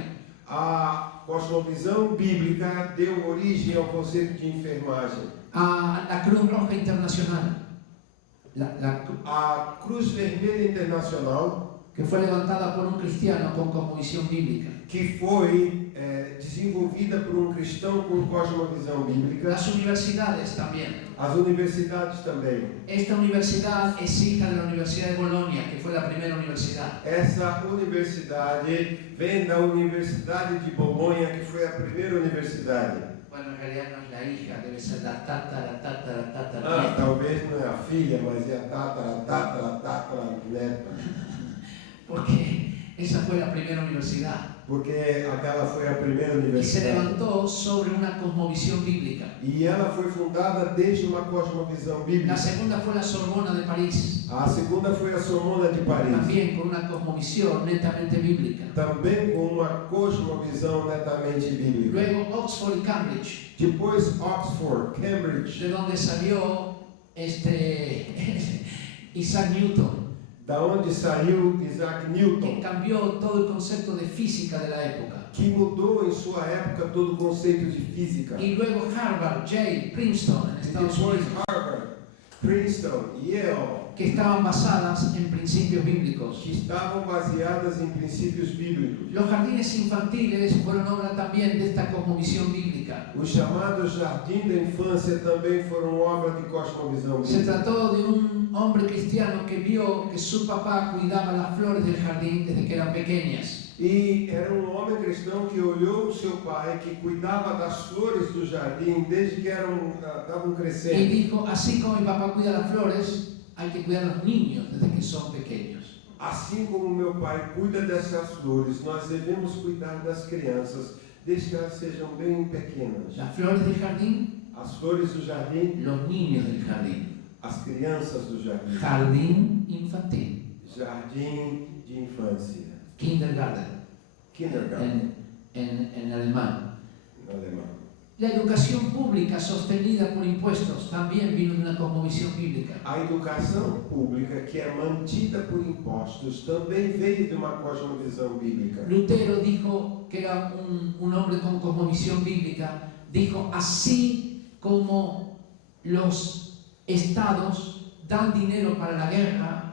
A cosmovisão bíblica deu origem ao conceito de enfermagem. A la Cruz Roja Internacional. A Cruz Vermelha Internacional, que fue levantada por un cristiano con cosmovisión bíblica. que foi desenvolvida por cristão com cosmovisão bíblica. Las universidades también. As universidades também. Esta universidad es hija de la Universidad de Bolonia, que fue la primera universidad. Essa universidade vem da Universidade de Bolonha, que foi a primeira universidade. Bueno, en realidad no es la hija, debe ser la tatara. Talvez não é a filha, mas é a tatara neta. Porque esa fue la primera universidad. Porque aquela foi a primeira Y se universidade. levantó sobre una cosmovisión bíblica. E ela foi fundada desde uma cosmovisão La bíblica. segunda fue la Sorbona de París, A segunda foi a Sorbona de Paris. también con una cosmovisión netamente bíblica. Também com uma cosmovisão netamente bíblica. Luego Oxford y Cambridge, Depois Oxford, Cambridge, de donde salió Isaac Newton, da onde saiu Isaac que Newton, cambió todo el concepto de física de la época. que mudou em sua época todo o conceito de física. Y luego Harvard, Yale, Princeton en E Estados depois Unidos, Harvard, Princeton, Yale, que estaban basadas en principios bíblicos. que estavam baseadas em princípios bíblicos. Los jardines infantiles fueron obra también de esta cosmovisión bíblica. Os chamados Jardim da Infância também foram obra de cosmovisão Se bíblica. trató de un hombre cristiano que vio que su papá cuidaba las flores del jardín desde que eran pequeñas. E era homem cristão que olhou o seu pai, que cuidava das flores do jardim desde que estavam Y crescendo. dijo, así como mi papá cuida las flores, hay que cuidar a los niños desde que son pequeños. Assim como meu pai cuida dessas flores, nós devemos cuidar das crianças desde que elas sejam bem pequenas. Las flores del jardín, As flores do jardim, los niños del jardín. as crianças do jardim. Jardín infantil, Jardim de infância. kindergarten, Kindergarten, en alemán. em alemão. La educación pública sostenida por impuestos también vino de una cosmovisión bíblica. A educação pública, que é mantida por impostos, também veio de uma cosmovisão bíblica. Lutero dijo que era un hombre con cosmovisión bíblica, dijo, así como los estados dan dinero para la guerra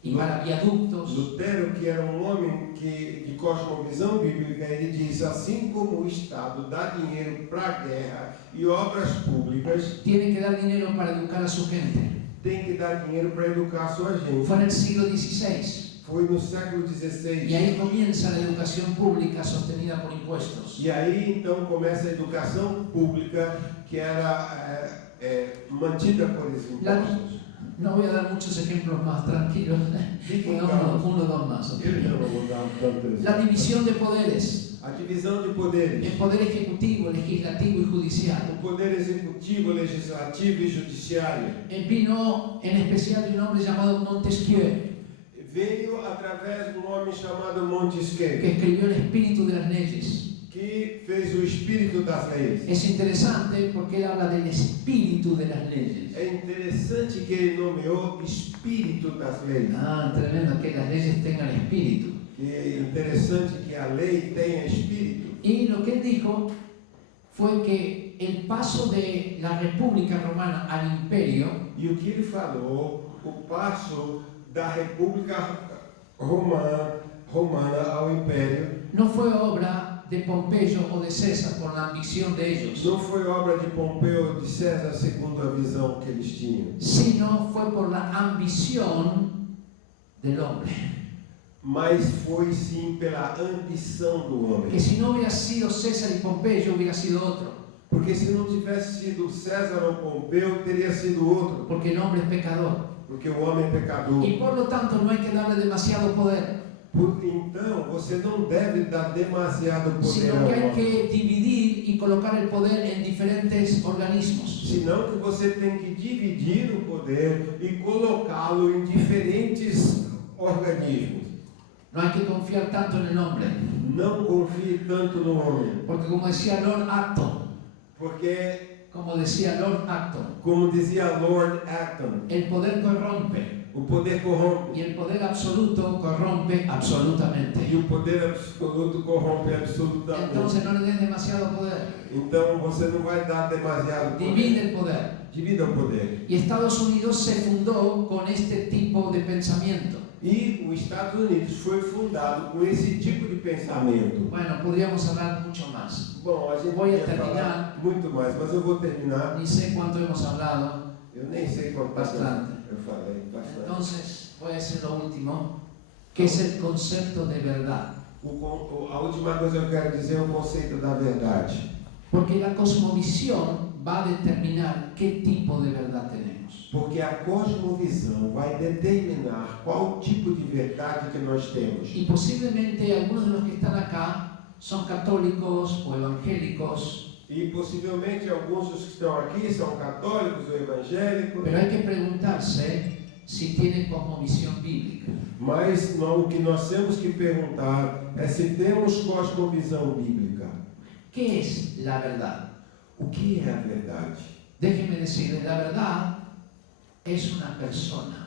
y para viaductos, Lutero, que era homem de cosmovisão bíblica, ele diz, assim como o Estado dá dinheiro para a guerra e obras públicas, tiene que dar dinero para educar a su gente. tem que dar dinheiro para educar a sua gente. Fue en el siglo XVI Foi no século y XVI. ahí comienza la educación pública sostenida por impuestos. E aí, então, começa a educação pública, que era mantida por esses impostos. No voy a dar muchos ejemplos más, tranquilos. Fiquem Uno calmos. o dos más. ¿ok? Eu já não vou dar tanto La división de poderes, A divisão de poderes. el poder ejecutivo, legislativo y judicial. O poder executivo, legislativo e judiciário Vino en especial de un hombre llamado Montesquieu, veio através de homem chamado que Montesquieu, escribió El espíritu de las leyes. que fez o espírito das leis. Es interesante porque él habla del espíritu de las leyes. É interessante que ele nomeou espírito das leis. Ah, tremendo que las leyes tengan espíritu. Que é interessante que a lei tenha espírito. Y lo que él dijo fue que el paso de la República Romana al imperio E o que ele falou, o passo da República Romana ao Império, no fue obra de Pompeyo o de César por la ambición de ellos, não foi obra de Pompeu ou de César segundo a visão que eles tinham, sino fue por la ambición del hombre. mas foi sim pela ambição do homem. Que si no hubiera sido César y Pompeyo, hubiera sido otro, Porque se não tivesse sido César ou Pompeu, teria sido outro, porque el hombre es pecador. porque o homem é pecador. Y por lo tanto no hay que darle demasiado poder, Então, você não deve dar demasiado poder sino ao que hay homem. que dividir y colocar el poder en diferentes organismos. Senão que você tem que dividir o poder e colocá-lo em diferentes organismos. No hay que confiar tanto en el hombre, Não confie tanto no homem, porque como decía Lord Acton, como dizia Lord Acton, el poder corrompe o poder corrompe y el poder absoluto corrompe absolutamente. e o poder absoluto corrompe absolutamente. Entonces no le des demasiado poder, Então você não vai dar demasiado divide poder. el poder. Divida o poder. Y Estados Unidos se fundó con este tipo de pensamiento. E os Estados Unidos foi fundado com esse tipo de pensamento. Bueno, podríamos hablar mucho más. Bom, a gente Voy a podia falar terminar. muito mais, mas eu vou terminar. Ni sé cuánto hemos hablado. Eu nem sei quanto Bastante. eu falei, bastante. Entonces, voy a decir lo último, que es el concepto de verdad. A última coisa que eu quero dizer é o conceito da verdade. Porque la cosmovisión va a determinar qué tipo de verdad tenemos. Porque a cosmovisão vai determinar qual tipo de verdade que nós temos. Y posiblemente algunos de los que están acá son católicos o evangélicos, E possivelmente alguns dos que estão aqui são católicos ou evangélicos, pero hay que preguntarse si tienen cosmovisión bíblica. mas o que nós temos que perguntar é se temos cosmovisão bíblica. ¿Qué es la verdad? O que é a verdade? Déjenme decirles, la verdad es una persona,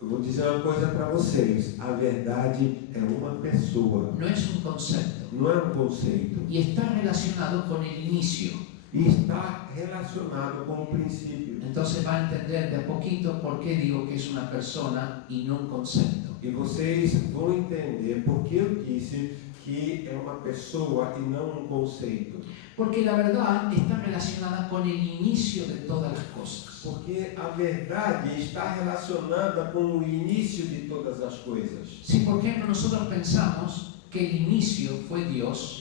Eu vou dizer uma coisa para vocês: a verdade é uma pessoa, no es un concepto. não é um conceito. Y está relacionado con el inicio. E está relacionado com o princípio. Entonces va a entender de a poquito por qué digo que es una persona y no un concepto. E vocês vão entender por que eu disse que é uma pessoa e não um conceito. Porque la verdad está relacionada con el inicio de todas las cosas. Porque a verdade está relacionada com o início de todas as coisas. Si por ejemplo nosotros pensamos que el inicio fue Dios,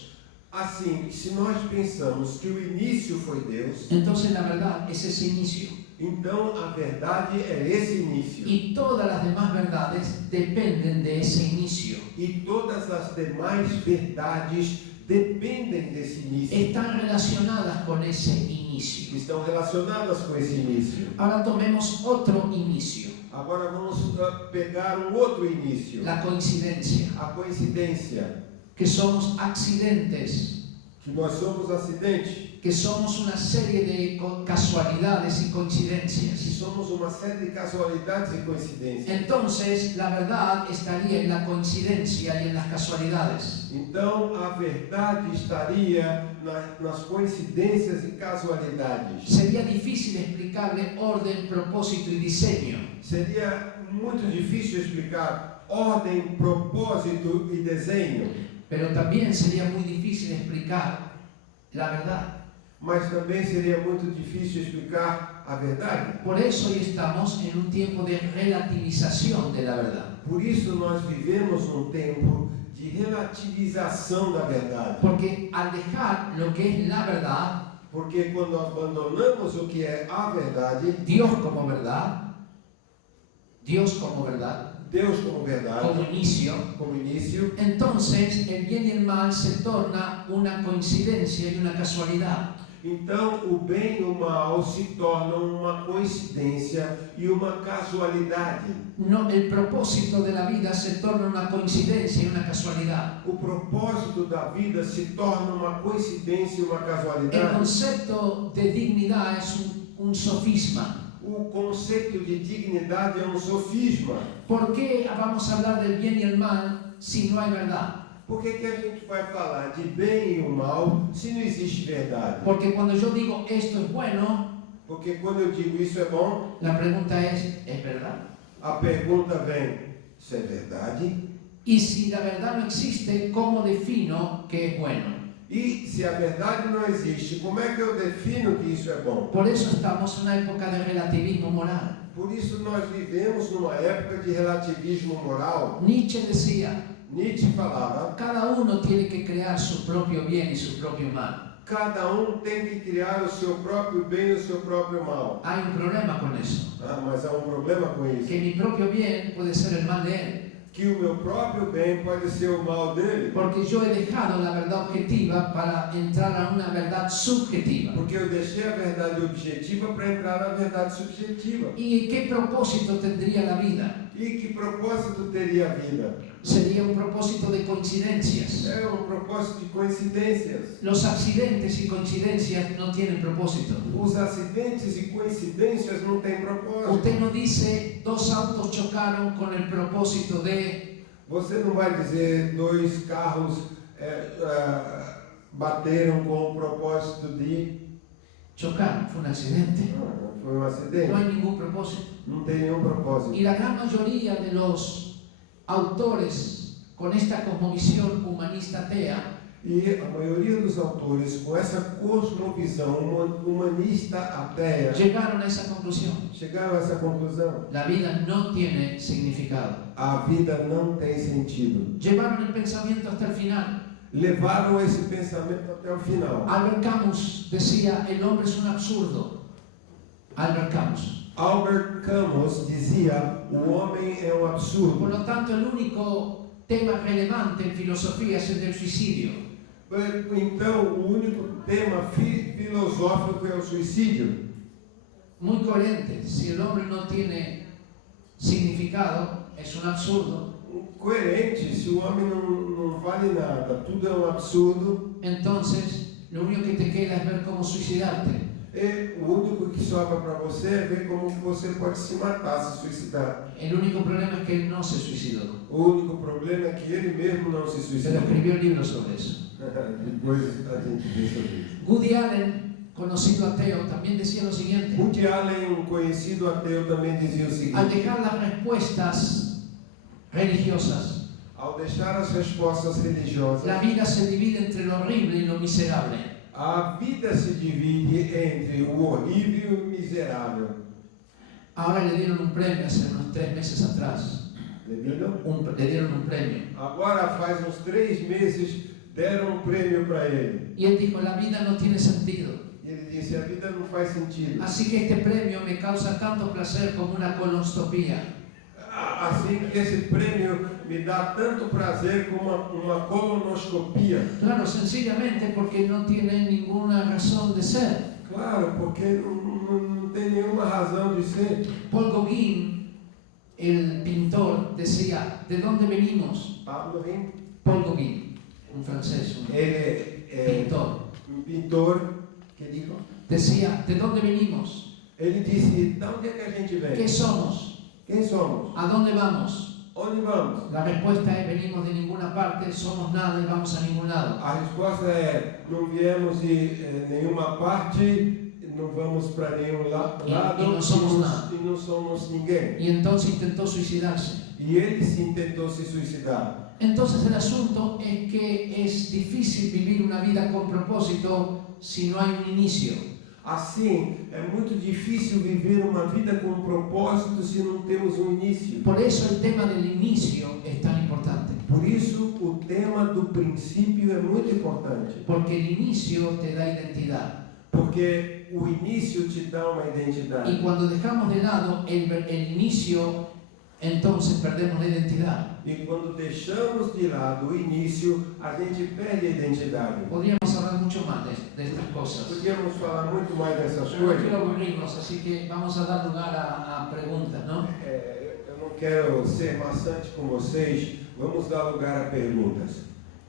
Assim, se nós pensamos que o início foi Deus, entonces la verdad es ese inicio. então a verdade é esse início. Y todas las demás verdades dependen de ese inicio. E todas as demais verdades dependem desse início. Están relacionadas con ese inicio. Estão relacionadas com esse início. Ahora tomemos otro inicio, Agora vamos pegar um outro início. la coincidencia, A coincidência. que somos accidentes, Que nós somos acidentes. que somos una serie de casualidades y Que coincidencias. somos uma série de casualidades e coincidências. Entonces la verdad estaría en la coincidencia y en las casualidades. Então a verdade estaria nas coincidências e casualidades. Sería difícil explicarle orden, propósito y diseño. Seria muito difícil explicar ordem, propósito e desenho, Pero también sería muy difícil explicar la verdad. mas também seria muito difícil explicar a verdade. Por eso hoy estamos en un tiempo de relativización de la verdad. Por isso nós vivemos num tempo de relativização da verdade. Porque al dejar lo que es la verdad, Porque quando abandonamos o que é a verdade, Dios como verdad, Dios como verdad, Deus como verdade, como inicio, como início, entonces el bien y el mal se torna una coincidencia y una casualidad. então o bem e o mal se tornam uma coincidência e uma casualidade. No, el propósito de la vida se torna una coincidencia y una casualidad. O propósito da vida se torna uma coincidência e uma El casualidade. concepto de dignidad es un sofisma. O conceito de dignidade é um sofisma. ¿Por qué vamos a hablar del bien y el mal si no hay verdad? Por que a gente vai falar de bem e o mal se não existe verdade? Porque cuando yo digo esto es bueno, Porque quando eu digo isso é bom, la pregunta es verdad? a pergunta vem: isso é verdade? Y si la verdad no existe, ¿cómo defino que es bueno? E se a verdade não existe, como é que eu defino que isso é bom? Por eso estamos en una época de relativismo moral. Por isso nós vivemos numa época de relativismo moral. Nietzsche decía, Nietzsche falava: cada uno tiene que crear su propio bien y su propio mal. cada tem que criar o seu próprio bem e o seu próprio mal. Hay un problema con eso, Mas há problema com isso. que mi propio bien puede ser el mal de él. Que o meu próprio bem pode ser o mal dele. Porque yo he dejado la verdad objetiva para entrar a una verdad subjetiva. Porque eu deixei a verdade objetiva para entrar na verdade subjetiva. ¿Y qué propósito tendría la vida? E que propósito teria a vida? Sería un propósito de coincidencias. É propósito de coincidências. Los accidentes y coincidencias no tienen propósito. Os acidentes e coincidências não têm propósito. Usted no dice dos autos chocaron con el propósito de... Você não vai dizer dois carros bateram com o propósito de... Chocar, fue un accidente. Não, foi um acidente. No hay ningún propósito. Não tem nenhum propósito. Y la gran mayoría de los autores con esta cosmovisión humanista atea E a maioria dos autores, com essa cosmovisão humanista ateia, llegaron a esa conclusión. chegaram a essa conclusão. La vida no tiene significado. A vida não tem sentido. Llevaron el pensamiento hasta el final. Levaram esse pensamento até o final. Albert Camus decía, el hombre es un absurdo. Albert Camus. Albert Camus dizia, o homem é um absurdo. Por lo tanto, el único tema relevante en filosofía es el del suicidio. Então, o único tema filosófico é o suicídio. Muy coherente. Si el hombre no tiene significado, es un absurdo. Coerente, se o homem não vale nada, tudo é um absurdo. Entonces, lo único que te queda es ver cómo suicidarte. E o único que sobra para você é ver como você pode se matar, se suicidar. El único problema es que él no se suicidó. O único problema é que ele mesmo não se Pero suicidou. escribió libros sobre eso. Depois a gente vê sobre isso. Woody Allen, conocido ateo, también decía lo siguiente. Woody Allen, um conhecido ateu, também dizia o Al seguinte: dejar las respuestas religiosas, ao deixar as respostas religiosas, la vida se divide entre lo horrible y lo miserable. a vida se divide entre o horrível e o miserável. Ahora le dieron un premio hace unos 3 meses atrás. Le dieron un premio. Agora, faz uns 3 meses, deram um prêmio para ele. Y él dijo, la vida no tiene sentido. E ele disse: a vida não faz sentido. Así que este premio me causa tanto placer como una colonoscopia. Assim que esse prêmio me dá tanto prazer como uma colonoscopia. Claro, sencillamente porque no tiene ninguna razón de ser. Claro, porque não tem nenhuma razão de ser. Paul Gauguin, el pintor, decía, ¿de dónde venimos? Pablo Rim, Paul Gauguin, un francés, un ele é pintor, um pintor que dijo. decía, ¿de dónde venimos? Ele disse: de onde é que a gente ¿Qué vem? somos? Quem somos? ¿A dónde vamos? Onde vamos? La respuesta es, venimos de ninguna parte, somos nada y vamos a ningún lado. A resposta é: não viemos de nenhuma parte, não vamos para nenhum lado E não somos nada. e não somos ninguém. Y entonces intentó suicidarse. E ele sim tentou se suicidar. Entonces el asunto es que es difícil vivir una vida con propósito si no hay un inicio. Assim, é muito difícil viver uma vida com um propósito se não temos um início. Por eso el tema del inicio es tan importante. Por isso, o tema do princípio é muito importante. Porque el inicio te da identidad. Porque o início te dá uma Y identidade. cuando dejamos de lado el inicio, entonces perdemos la identidad. E quando deixamos de lado o início, a gente perde a identidade. Podríamos hablar mucho más de estas cosas. Podíamos falar muito mais dessas Pero no coisas. quiero aburrirnos, así que vamos a dar lugar a preguntas, ¿no? Eu não quero ser maçante com vocês. Vamos dar lugar a perguntas.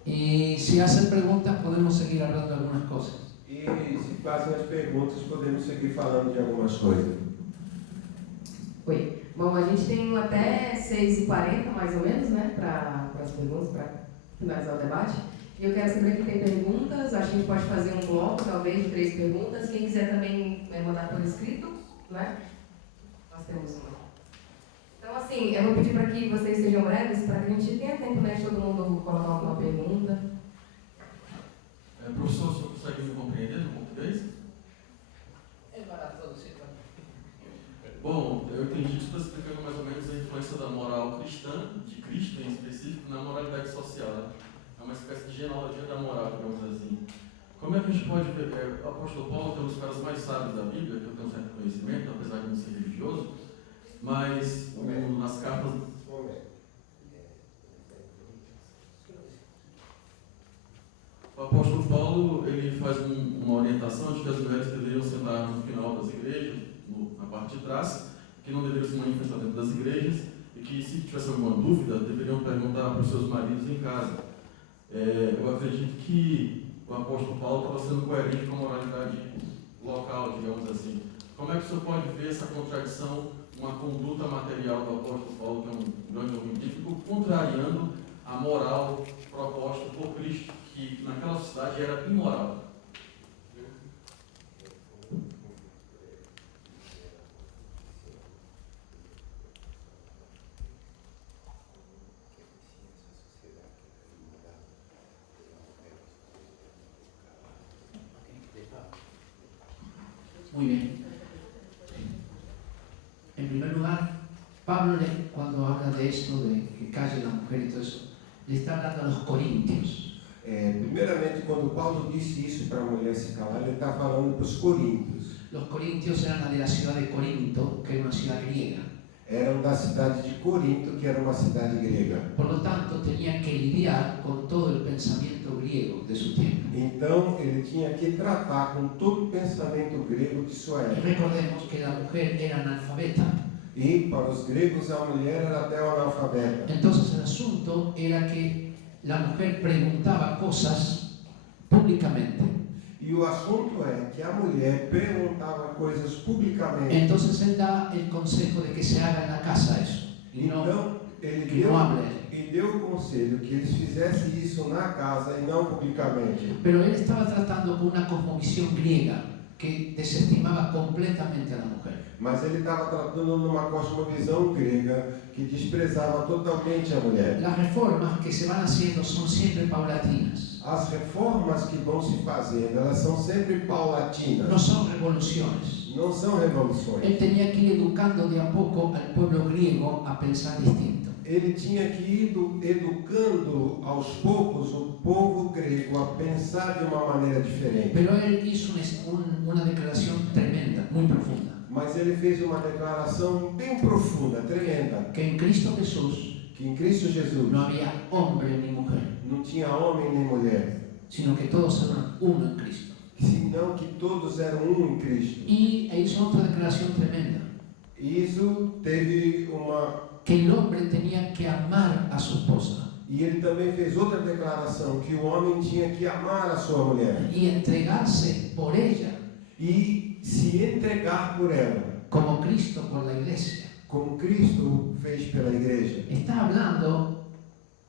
Y si hacen preguntas, podemos seguir hablando de algunas cosas. E se fazem as perguntas, podemos seguir falando de algumas coisas. Oi. Bom, a gente tem até 6h40, mais ou menos, né, para as perguntas, para finalizar o debate. E eu quero saber que tem perguntas, acho que a gente pode fazer um bloco, talvez, de 3 perguntas. Quem quiser também mandar por escrito, né? Nós temos uma. Então, assim, eu vou pedir para que vocês sejam breves, para que a gente tenha tempo, né, de todo mundo colocar alguma pergunta. Professor, o senhor consegue me compreender no português? É barato traduzir também. Bom, eu entendi que você está explicando mais ou menos a influência da moral cristã, de Cristo em específico, na moralidade social, né? É uma espécie de genealogia da moral, digamos assim. Como é que a gente pode ver? O apóstolo Paulo é um dos caras mais sábios da Bíblia, que eu tenho um certo conhecimento, apesar de não ser religioso, mas nas cartas... O apóstolo Paulo, ele faz uma orientação de que as mulheres deveriam sentar no final das igrejas, na parte de trás, que não deveriam se manifestar dentro das igrejas, e que se tivesse alguma dúvida, deveriam perguntar para os seus maridos em casa. Eu acredito que o apóstolo Paulo estava sendo coerente com a moralidade local, digamos assim. Como é que o senhor pode ver essa contradição, uma conduta material do apóstolo Paulo, que é um grande homem bíblico, contrariando a moral proposta por Cristo, que naquela sociedade era imoral? Muy bien. En primer lugar, Pablo, cuando habla de esto, de que calle la mujer y todo eso, le está hablando a los corintios. Primeiramente, quando Paulo disse isso para a mulher se calar, ele está falando para os coríntios. Los corintios eran de la ciudad de Corinto, que era una ciudad griega. Eram da cidade de Corinto, que era uma cidade grega. Por lo tanto, tenían que lidiar con todo el pensamiento griego de su tiempo. Então, ele tinha que tratar com todo o pensamento grego de sua época. Recordemos que la mujer era analfabeta. E para os gregos, a mulher era até analfabeta. Entonces el asunto era que la mujer preguntaba cosas públicamente. E o assunto é que a mulher perguntava coisas publicamente. Entonces él da el consejo de que se haga en la casa eso. Y no, Então, ele que no hable. deu o conselho que eles fizessem isso na casa e não publicamente. Pero él estaba tratando con una cosmovisión griega que desestimaba completamente a la mujer. Mas ele estava tratando numa cosmovisão grega que desprezava totalmente a mulher. Las reformas que se van haciendo son siempre paulatinas. As reformas que vão se fazendo, elas são sempre paulatinas, No son revoluciones. não são revoluções. Él tenía que ir educando de a poco al pueblo griego a pensar distinto. Ele tinha que ir educando aos poucos o povo grego a pensar de uma maneira diferente. Pero él hizo una declaración tremenda, muy profunda. Mas ele fez uma declaração bem profunda, tremenda, Que en Cristo Jesús que em Cristo Jesus no había hombre ni mujer, não tinha homem nem mulher, sino que todos eran uno en Cristo. senão que todos eram um em Cristo. Y hizo otra declaración tremenda, E isso teve uma... que el hombre tenía que amar a su esposa E ele também fez outra declaração, que o homem tinha que amar a sua mulher y entregarse por ella, e se entregar por ela, como Cristo por la iglesia. como Cristo fez pela igreja. Está hablando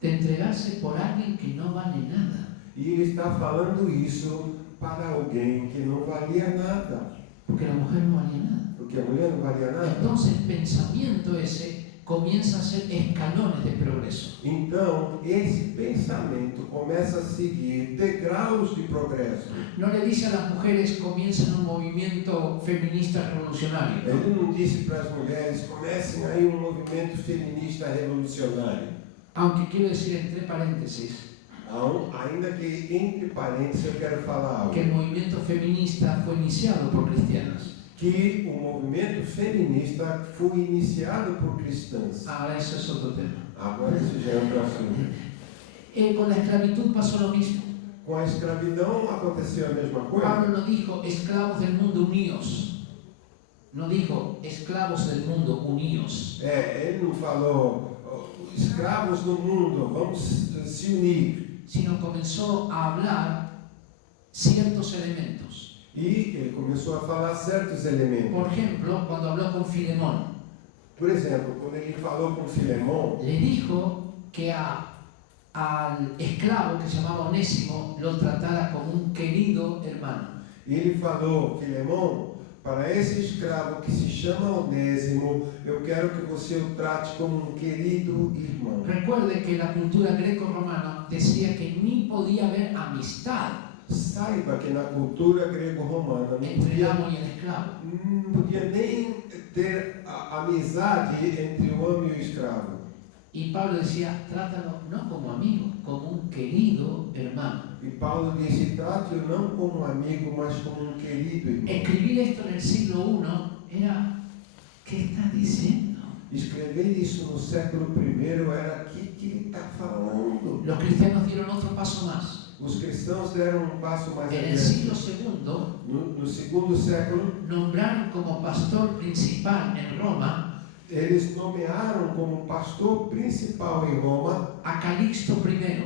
de entregarse por alguien que no vale nada. E ele está falando isso para alguém que não valia nada, Porque la mujer no valía nada. porque a mulher não valia nada. Entonces el pensamiento ese comienza a ser escalones de progreso. Então, esse pensamento começa a seguir degraus de progresso. No le dice a las mujeres comiencen un movimiento feminista revolucionario. Ele não disse para as mulheres, comecem aí um movimento feminista revolucionário. Aunque quiero decir entre paréntesis Ainda que, entre parênteses, eu quero falar algo. que el movimiento feminista fue iniciado por cristianas. Que o movimento feminista foi iniciado por cristãs. Ahora eso es otro tema. Agora isso já é outro assunto. Con la esclavitud pasó lo mismo. Com a escravidão aconteceu a mesma coisa. Pablo no dijo esclavos del mundo uníos. No dijo esclavos del mundo uníos. Ele não falou, escravos do mundo, vamos se unir. Sino comenzó a hablar ciertos elementos. E ele começou a falar certos elementos. Por ejemplo, cuando habló con Filemón, Por exemplo, quando ele falou com Filemón, le dijo que al esclavo que se llamaba Onésimo lo tratara como un querido hermano. ele falou, Filemón, para esse escravo que se chama Onésimo, eu quero que você o trate como um querido irmão. Recuerde que la cultura greco-romana decía que ni podía haber amistad Saiba que na cultura grego-romana entre el amo y el esclavo. não podia nem ter a amizade entre o homem e o escravo. Y Pablo decía, trátalo no como amigo, como un querido hermano. E Paulo disse, trate-o não como um amigo, mas como um querido irmão. Escribir esto en el siglo I era, ¿qué está diciendo? Escrever isso no século I era o que ele está falando. Los cristianos dieron otro paso más. Os cristãos deram um passo mais En el adiante. siglo II, No segundo século, nombraron como pastor principal en Roma eles nomearam como pastor principal em Roma a Calixto I,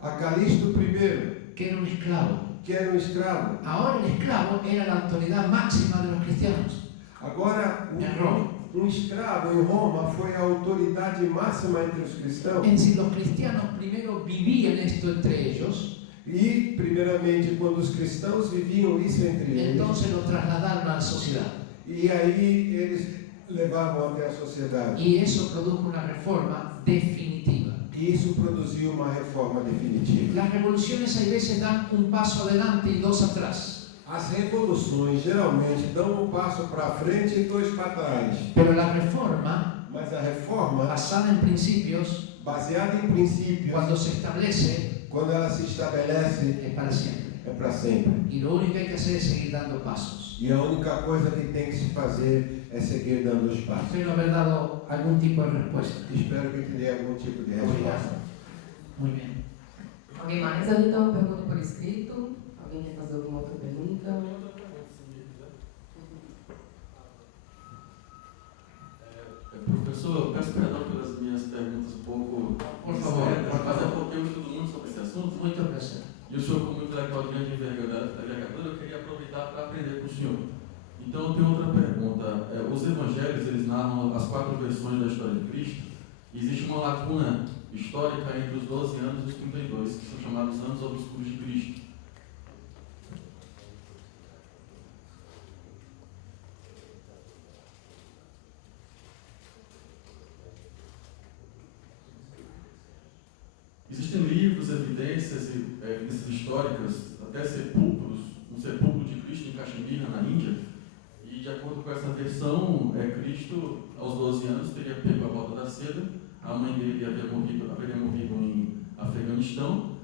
a Calixto I, que era un esclavo. que era um escravo. Ahora el esclavo era la autoridad máxima de los cristianos. Agora, Em Roma. um escravo em Roma foi a autoridade máxima entre os cristãos. En si los cristianos primero vivían esto entre ellos, E, primeiramente, quando os cristãos viviam isso entre eles, entonces lo trasladaron a la sociedad. e aí eles levavam até a sociedade. Y eso produjo una reforma definitiva. E isso produziu uma reforma definitiva. Las revoluciones a veces dan un paso adelante y dos atrás. As revoluções geralmente dão um passo para frente e dois para trás. Pero la reforma, Mas a reforma, basada en principios, baseada em princípios, cuando se establece, quando ela se estabelece, es para siempre. é para sempre. Y lo único que hay que hacer es seguir dando pasos. E a única coisa que tem que se fazer é seguir dando os passos. Espero haber dado algún tipo de respuesta. Espero que te dê algum tipo de resposta. Obrigado. Muy bien. Alguém mais? A gente tem uma pergunta por escrito. Alguém quer fazer alguma outra pergunta? Professor, eu peço perdão pelas minhas perguntas um pouco Por favor, discretas, por mas é favor. porque eu estudo muito sobre esse assunto. Muito placer. E o senhor, como intelectual de grande envergadura, eu queria aproveitar para aprender com o senhor. Então, eu tenho outra pergunta. Os evangelhos, eles narram as 4 versões da história de Cristo. E existe uma lacuna histórica entre os 12 anos e os 32, que são chamados anos obscuros de Cristo. Existem livros, evidências históricas, até sepulcros, um sepulcro de Cristo em Caxemira, na Índia, e de acordo com essa versão, Cristo, aos 12 anos, teria pego a volta da seda, a mãe dele haveria morrido em Afeganistão.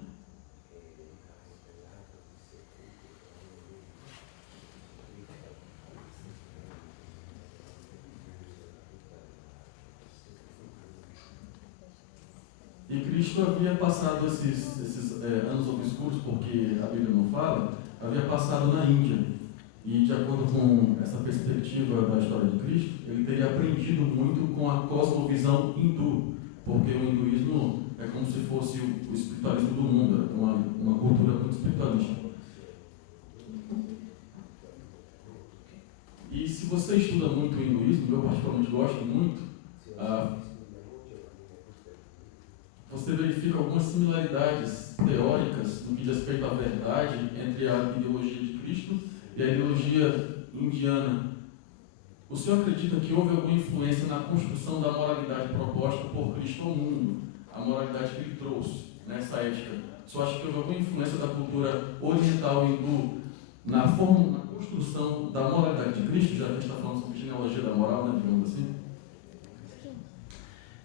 E Cristo havia passado esses anos obscuros, porque a Bíblia não fala, havia passado na Índia. E de acordo com essa perspectiva da história de Cristo, ele teria aprendido muito com a cosmovisão hindu, porque o hinduísmo é como se fosse o espiritualismo do mundo, uma cultura muito espiritualista. E se você estuda muito o hinduísmo, eu particularmente gosto muito, você verifica algumas similaridades teóricas no que diz respeito à verdade entre a ideologia de Cristo e a ideologia indiana. O senhor acredita que houve alguma influência na construção da moralidade proposta por Cristo ao mundo, a moralidade que ele trouxe nessa ética? O senhor acha que houve alguma influência da cultura oriental hindu na construção da moralidade de Cristo, já que a gente está falando sobre genealogia da moral, né, digamos assim?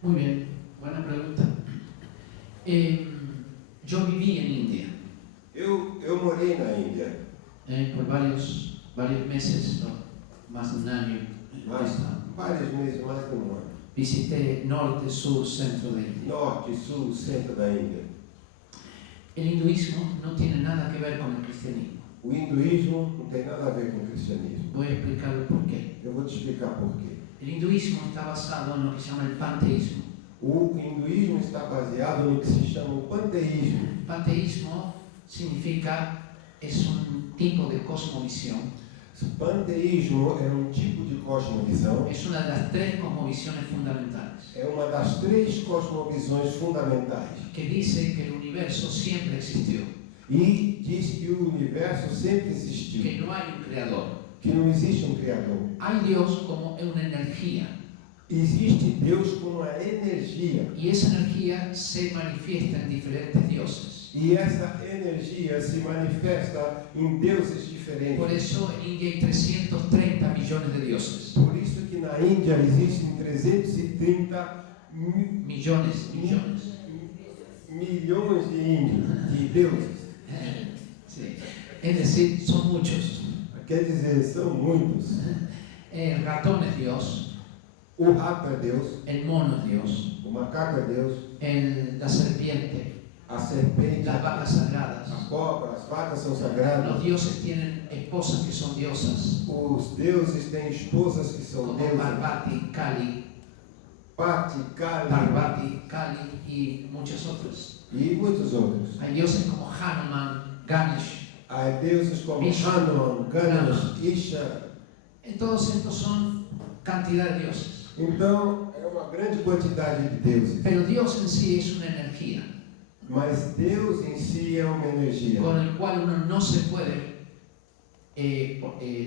Muy bien, buena pregunta. Yo viví en India Eu morei na Índia por varios meses, no, más de un año. vários meses, mais de um ano. Visité norte, sur, centro de India. Norte, sul, centro da Índia. El hinduismo no tiene nada que ver con el cristianismo. O hinduísmo não tem nada a ver com o cristianismo. Voy a explicar el por qué. Eu vou te explicar por quê. El hinduismo está basado en lo que se llama el panteísmo. O hinduísmo está baseado no que se chama o panteísmo. Panteísmo significa, es un tipo de cosmovisión. Panteísmo é um tipo de cosmovisão. Es una de las 3 cosmovisiones fundamentales É uma das 3 cosmovisões fundamentais. que dice que el universo siempre existió, E diz que o universo sempre que existiu, no hay un creador. que não existe um criador. Hay Dios como una energía Existe Deus como uma energia. y esa energía se manifiesta en diferentes dioses. E essa energia se manifesta em deuses diferentes. Por eso en India hay 330 millones de dioses. Por isso que na Índia existem 330 Millones. milhões de índios, de deuses. Sí. Es decir, son muchos. Quer dizer, são muitos. El ratón es Dios, O rato é Deus, el mono es Dios, o macaco é Deus, la serpiente, a serpente, las vacas sagradas. a cobra, as vacas são sagradas. Los dioses tienen esposas que son diosas, Os deuses têm esposas que são como deuses. Parvati, Kali, Pati, Kali Parvati, Kali y muchas otras. e muitos outros. Hay dioses como Hanuman, Ganesh. Há deuses como Vishnu, Hanuman, Ganesh, Isha. Todos estos son cantidad de dioses. Então, é uma grande quantidade de deuses. Pero Dios en sí es una energía Mas Deus em si é uma energia con el cual uno no se puede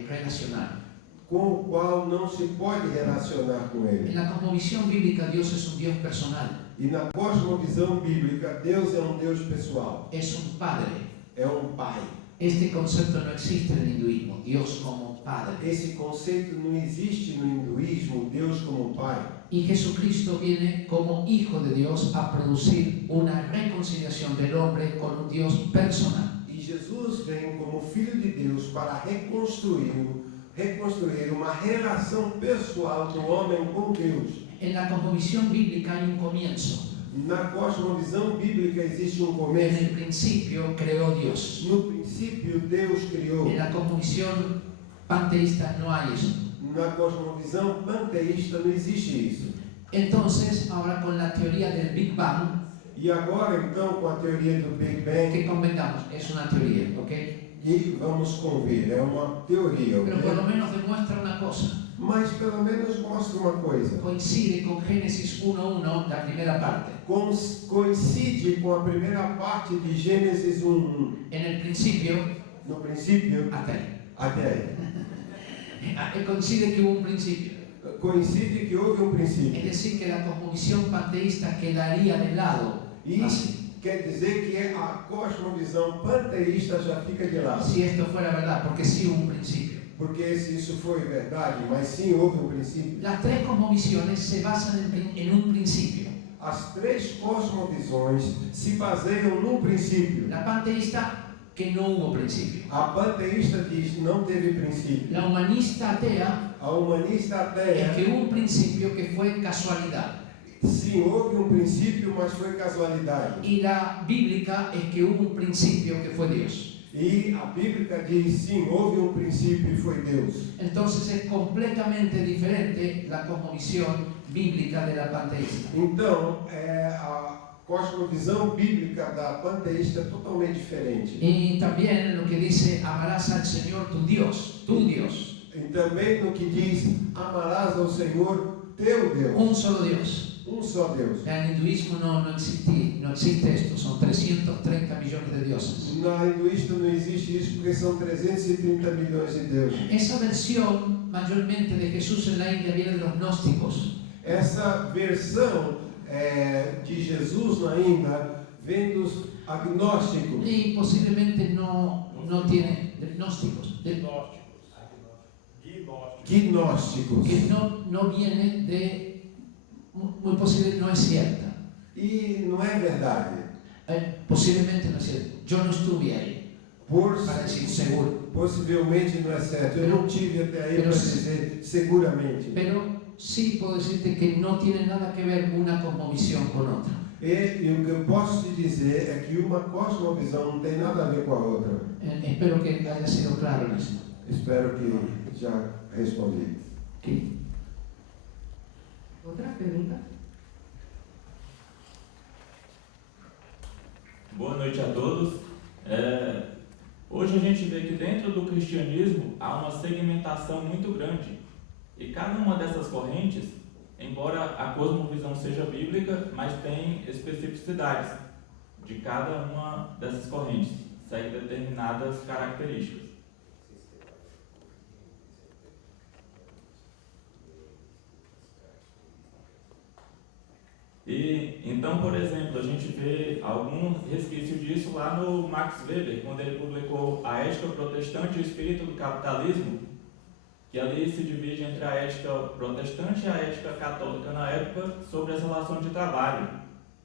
relacionar. com o qual não se pode relacionar com En ele. la cosmovisión bíblica Dios es un Dios personal, E na cosmovisão bíblica, Deus é um Deus pessoal. es un padre, É um pai. Este concepto no existe en el hinduismo, Dios como Padre. Esse conceito não existe no hinduísmo, Deus como Pai. Y Jesucristo viene como Hijo de Dios a producir una reconciliación del hombre con un Dios personal. E Jesus vem como Filho de Deus para reconstruir uma relação pessoal do homem com Deus. En la cosmovisión bíblica hay un comienzo. Na cosmovisão bíblica existe um En começo. el principio creó Dios. No princípio, Deus criou. En la cosmovisión panteísta no hay eso. Na cosmovisão panteísta não existe isso. Entonces, ahora con la teoría del Big Bang, E agora, então, com a teoria do Big Bang, que convengamos, es una teoría, ¿ok? e vamos convir, é uma teoria, Pero por lo ok? menos demuestra una cosa. Mas pelo menos mostra uma coisa. Coincide con Génesis 1.1, la primera parte. Coincide com a primeira parte de Gênesis 1:1. En el principio, No princípio, hasta ahí. até aí. Coincide que hubo un principio. Coincide que houve um Es princípio. decir, que la cosmovisión panteísta quedaría de lado. E Así. quer dizer que a cosmovisão panteísta já fica de lado. Si esto fuera verdad, porque sí hubo un principio. Porque se isso foi verdade, mas sim houve um princípio. Las tres cosmovisiones se basan en un principio. As três cosmovisões se baseiam num princípio. La panteísta, que no hubo principio. A panteísta diz não teve princípio. La humanista atea A humanista es ateia, que hubo un principio que fue casualidad. sim, houve um princípio, mas foi casualidade. Y la bíblica es que hubo un principio que fue Dios. E a Bíblia diz, sim, houve um princípio e foi Deus. Entonces es completamente diferente la cosmovisión bíblica de la panteísta. Então, a cosmovisão bíblica da panteísta é totalmente diferente. Y también lo que dice, amarás al Señor tu Dios, E também no que diz, amarás ao Senhor teu Deus. un solo Dios. Um só Deus. En el hinduismo no existe esto, son 330 millones de dioses. Na hinduísta não existe isso porque são 330 milhões de deuses. Esa versión mayormente de Jesús en la India viene de los gnósticos. Essa versão de Jesus na Índia vem dos agnósticos. Y posiblemente no tiene de gnósticos, Gnósticos. que no viene de, muy posible no es cierta. E não é verdade. Posiblemente no es cierto. Yo no estuve ahí para decir seguro, Possivelmente não é certo. Eu não tive até aí para dizer seguramente. pero sí puedo decirte que no tiene nada que ver una cosmovisión con otra. E o que eu posso te dizer é que uma cosmovisão não tem nada a ver com a outra. Espero que haya sido claro en esto. Espero que já respondi. ¿Sí? Outra pergunta? Boa noite a todos. Hoje a gente vê que dentro do cristianismo há uma segmentação muito grande. E cada uma dessas correntes, embora a cosmovisão seja bíblica, mas tem especificidades de cada uma dessas correntes, segue determinadas características. E então, por exemplo, a gente vê algum resquício disso lá no Max Weber, quando ele publicou A Ética Protestante e o Espírito do Capitalismo, que ali se divide entre a ética protestante e a ética católica na época sobre as relações de trabalho.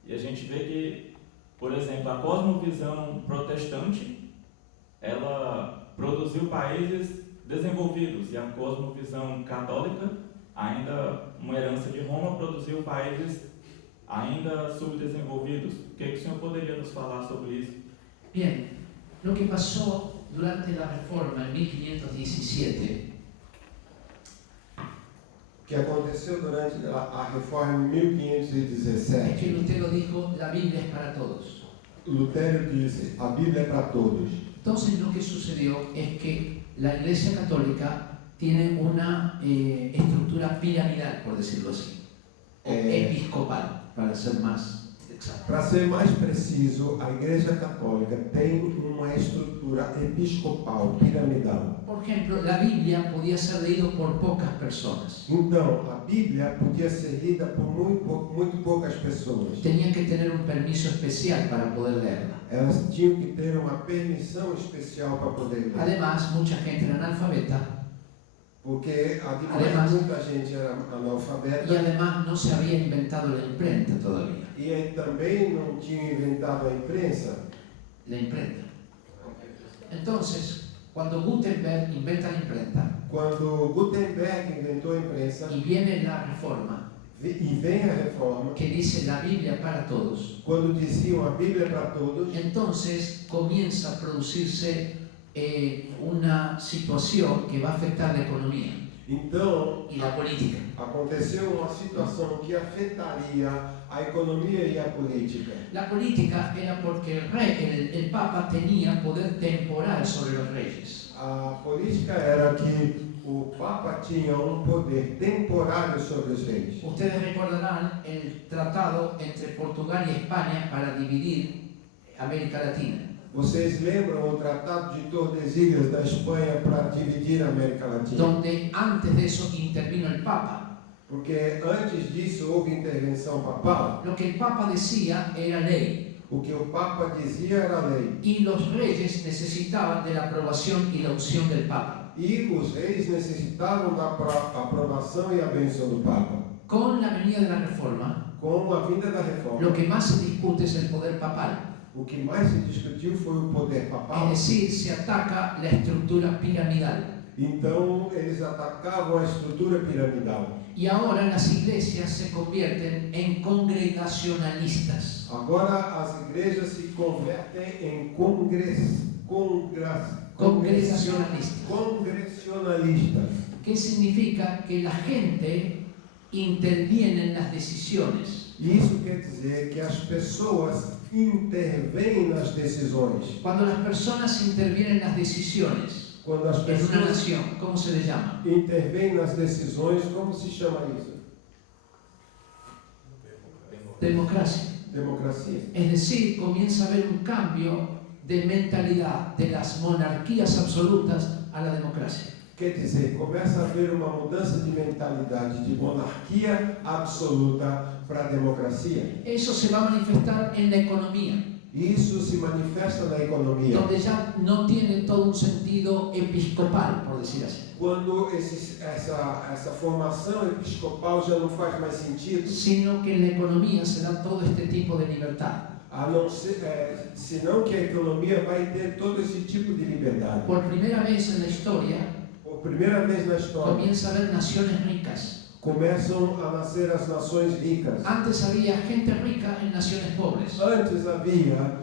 E a gente vê que, por exemplo, a cosmovisão protestante, ela produziu países desenvolvidos, e a cosmovisão católica, ainda uma herança de Roma, produziu países ainda subdesenvolvidos. O que o senhor poderia nos falar sobre isso? Bien, lo que pasó durante la Reforma en 1517 O que aconteceu durante a reforma em es que 1517. Lutero dijo, la Biblia es para todos. Lutero disse, a Bíblia é para todos. Entonces lo que sucedió es que la Iglesia Católica tiene una estructura piramidal, por decirlo así, o episcopal, para ser más exacto. Para ser mais preciso, a Igreja Católica tem uma estrutura episcopal, piramidal. Por ejemplo, la Biblia podía ser leído por pocas personas. Então, a Bíblia podia ser lida por muito poucas pessoas. Tenían que tener un permiso especial para poder leerla. Elas tinham que ter uma permissão especial para poder ler. Además, mucha gente era analfabeta Porque Además- muita gente era y analfabeta además no se había inventado la imprenta todavía. e aí também não tinha inventado a imprensa. La imprenta. Entonces, cuando Gutenberg inventa la imprenta Quando Gutenberg inventou a imprensa y viene la reforma e vem a reforma, que dice la Biblia para todos, quando diziam a Bíblia para todos, entonces comienza a producirse una situación que va a afectar la economía então y la política. aconteceu uma situação que afetaria a economia e a política. La política era porque el rey, el Papa tenía poder temporal sobre los reyes. A política era que o Papa tinha poder temporário sobre os reis. Ustedes recordarán el tratado entre Portugal y España para dividir América Latina. Vocês lembram o Tratado de Tordesilhas da Espanha para dividir a América Latina? Donde antes de eso intervino el Papa. Porque antes disso houve intervenção papal. Lo que el Papa decía era ley O que o Papa dizia era lei. y los reyes necesitaban de la aprobación y la unción del Papa. E os reis necessitavam da aprovação e a bênção do Papa. Con la venida de la reforma, Com a vinda da reforma, lo que más se discute es el poder papal. o que mais se discutiu foi o poder papal. Es decir, se ataca la estructura piramidal. Então, eles atacavam a estrutura piramidal. Y ahora las iglesias se convierten en congregacionalistas. Agora, as igrejas se convertem em congregacionalistas. ¿Qué significa? Que la gente interviene en las decisiones. Isso quer dizer que as pessoas intervêm nas decisões. Cuando las personas intervienen en las decisiones Quando as en una pessoas nación, ¿cómo se le llama? intervêm nas decisões, como se chama isso? Democracia. Democracia. Es decir, comienza a haber un cambio de mentalidad de las monarquías absolutas a la democracia. Quer dizer, começa a haver uma mudança de mentalidade de monarquia absoluta para a democracia. Eso se va a manifestar en la economía, Isso se manifesta na economia. donde ya no tiene todo un sentido episcopal, por decir así, Quando essa formação episcopal já não faz mais sentido, sino que en la economía se da todo este tipo de libertad. a não ser, senão que a economia vai ter todo esse tipo de liberdade. Por primera vez en la historia Por primeira vez na história, comienza a haber naciones ricas. começam a nascer as nações ricas. Antes había gente rica en naciones pobres, Antes havia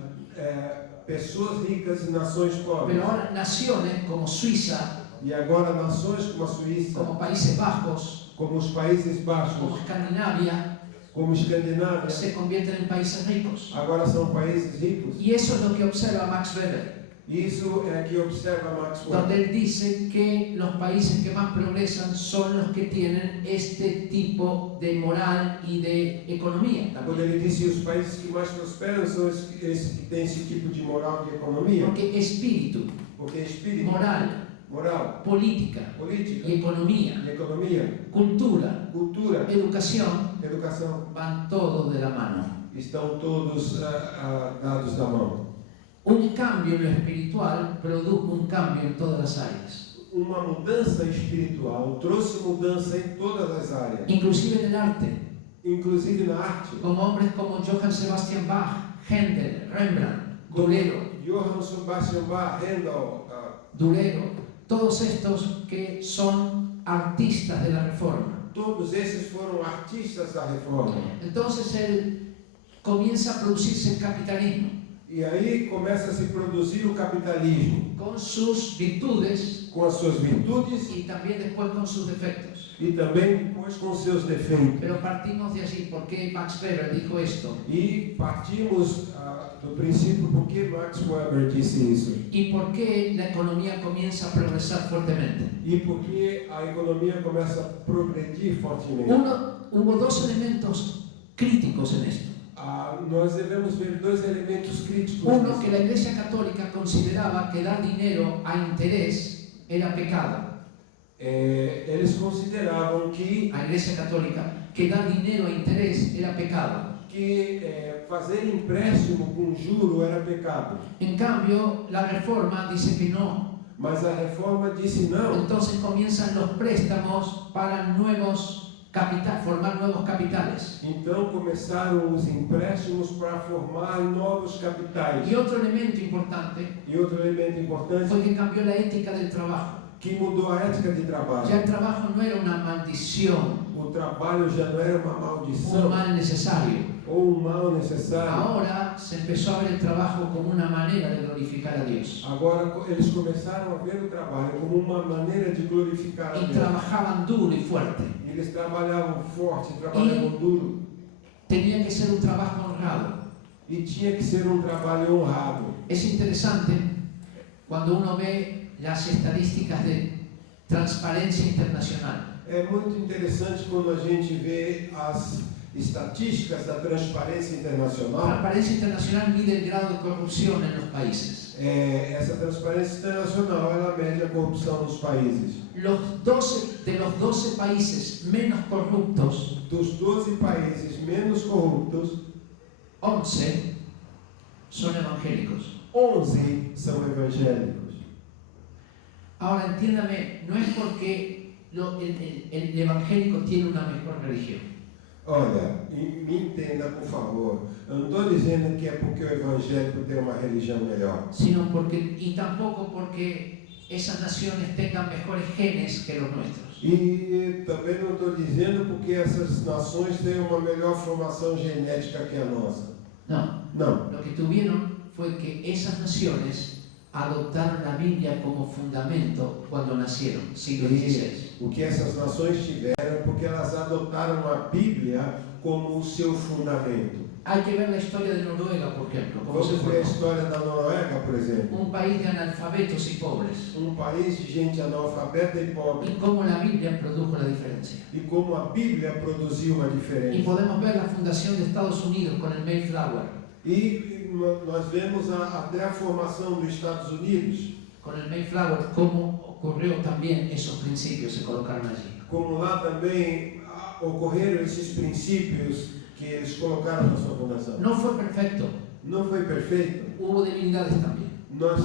pessoas ricas e nações pobres. pero ahora naciones como Suiza, E agora nações como a Suíça, como Países Bajos, como os Países como Baixos, Escandinavia, como Escandinávia, se convierten en países ricos. agora são países ricos. Y eso es lo que observa Max Weber, Isso é que observa Max donde Weber. él dice que los países que más progresan son los que tienen este tipo de moral y de economía Quando también. ele diz que os países que mais prosperam são esses que têm esse tipo de moral e economia, Porque espíritu, porque espírito, moral, moral, política política y economía, e economia, cultura, cultura, educación, educação van todos de la mano. estão todos dados na mão. Un cambio en lo espiritual produjo un cambio en todas las áreas, Uma mudança espiritual trouxe mudança em todas as áreas, inclusive en el arte, inclusive na arte. como hombres como Johann Sebastian Bach, Händel, Rembrandt, Durero, Johann Sebastian Bach, Handel, todos estos que son artistas de la Reforma. todos esses foram artistas da reforma. Entonces él comienza a producirse el capitalismo E aí começa a se produzir o capitalismo, con sus virtudes com as suas virtudes y también después con sus defectos. e também depois com seus defeitos. Pero partimos de allí. ¿Por qué Max Weber dijo esto? E partimos do princípio por que Max Weber disse isso. ¿Y por qué la economía comienza a progresar fuertemente? E por que a economia começa a progredir fortemente. Hubo dos elementos críticos en esto. nós devemos ver dois elementos críticos. Uno, que la Iglesia Católica consideraba que dar dinero a interés era pecado. Eles consideravam que La Iglesia Católica, que dar dinero a interés era pecado. fazer empréstimo com juro era pecado. En cambio, la Reforma dice que no. Mas a reforma disse não. Entonces comienzan los préstamos para formar nuevos capitales. Então começaram os empréstimos para formar novos capitais. Y otro elemento importante E outro elemento importante, fue que cambió la ética del trabajo. que mudou a ética de trabalho. Ya el trabajo no era una maldición, O trabalho já não era uma un maldição mal necesario. ou um mal necessário. Ahora se empezó a ver el trabajo como una manera de glorificar a Dios. Agora eles começaram a ver o trabalho como uma maneira de glorificar a Y Deus. trabajaban duro y fuerte. Eles trabalhavam forte, trabalhavam duro. Tenía que ser un trabajo honrado. E tinha que ser um trabalho honrado. Es interesante cuando uno ve las estadísticas de Transparencia Internacional. É muito interessante quando a gente vê as estatísticas da Transparência Internacional. Transparencia Internacional mide el grado de corrupción en los países. Essa Transparência Internacional ela mede a corrupção nos países. De los 12 países menos corruptos, Dos 12 países menos corruptos, 11 son evangélicos. 11 são evangélicos. Ahora entiéndame, no es porque el evangélico tiene una mejor religión. Olha, me entenda por favor. Eu não estou dizendo que é porque o evangélico tem uma religião melhor. Y tampoco porque esas naciones tengan mejores genes que los nuestros. E também não estou dizendo porque essas nações têm uma melhor formação genética que a nossa. No, Não. lo que tuvieron fue que esas naciones adoptaron la Biblia como fundamento cuando nacieron, siglo XVI. O que essas nações tiveram é porque elas adotaram a Bíblia como o seu fundamento. Hay que ver la historia de Noruega, por ejemplo, cómo se Vamos ver a formó. história da Noruega, por exemplo. Un país de analfabetos y pobres. Um país de gente analfabeta e pobre. Y cómo la Biblia produjo la diferencia. E como a Bíblia produziu uma Y diferença. podemos ver la fundación de Estados Unidos con el Mayflower. E nós vemos até a formação dos Estados Unidos. Con el Mayflower, cómo ocurrió también esos principios, se colocaron allí. Como lá também ocorreram esses princípios que eles colocaram na sua fundação. No fue perfecto, Não foi perfeito. hubo debilidades también, Nós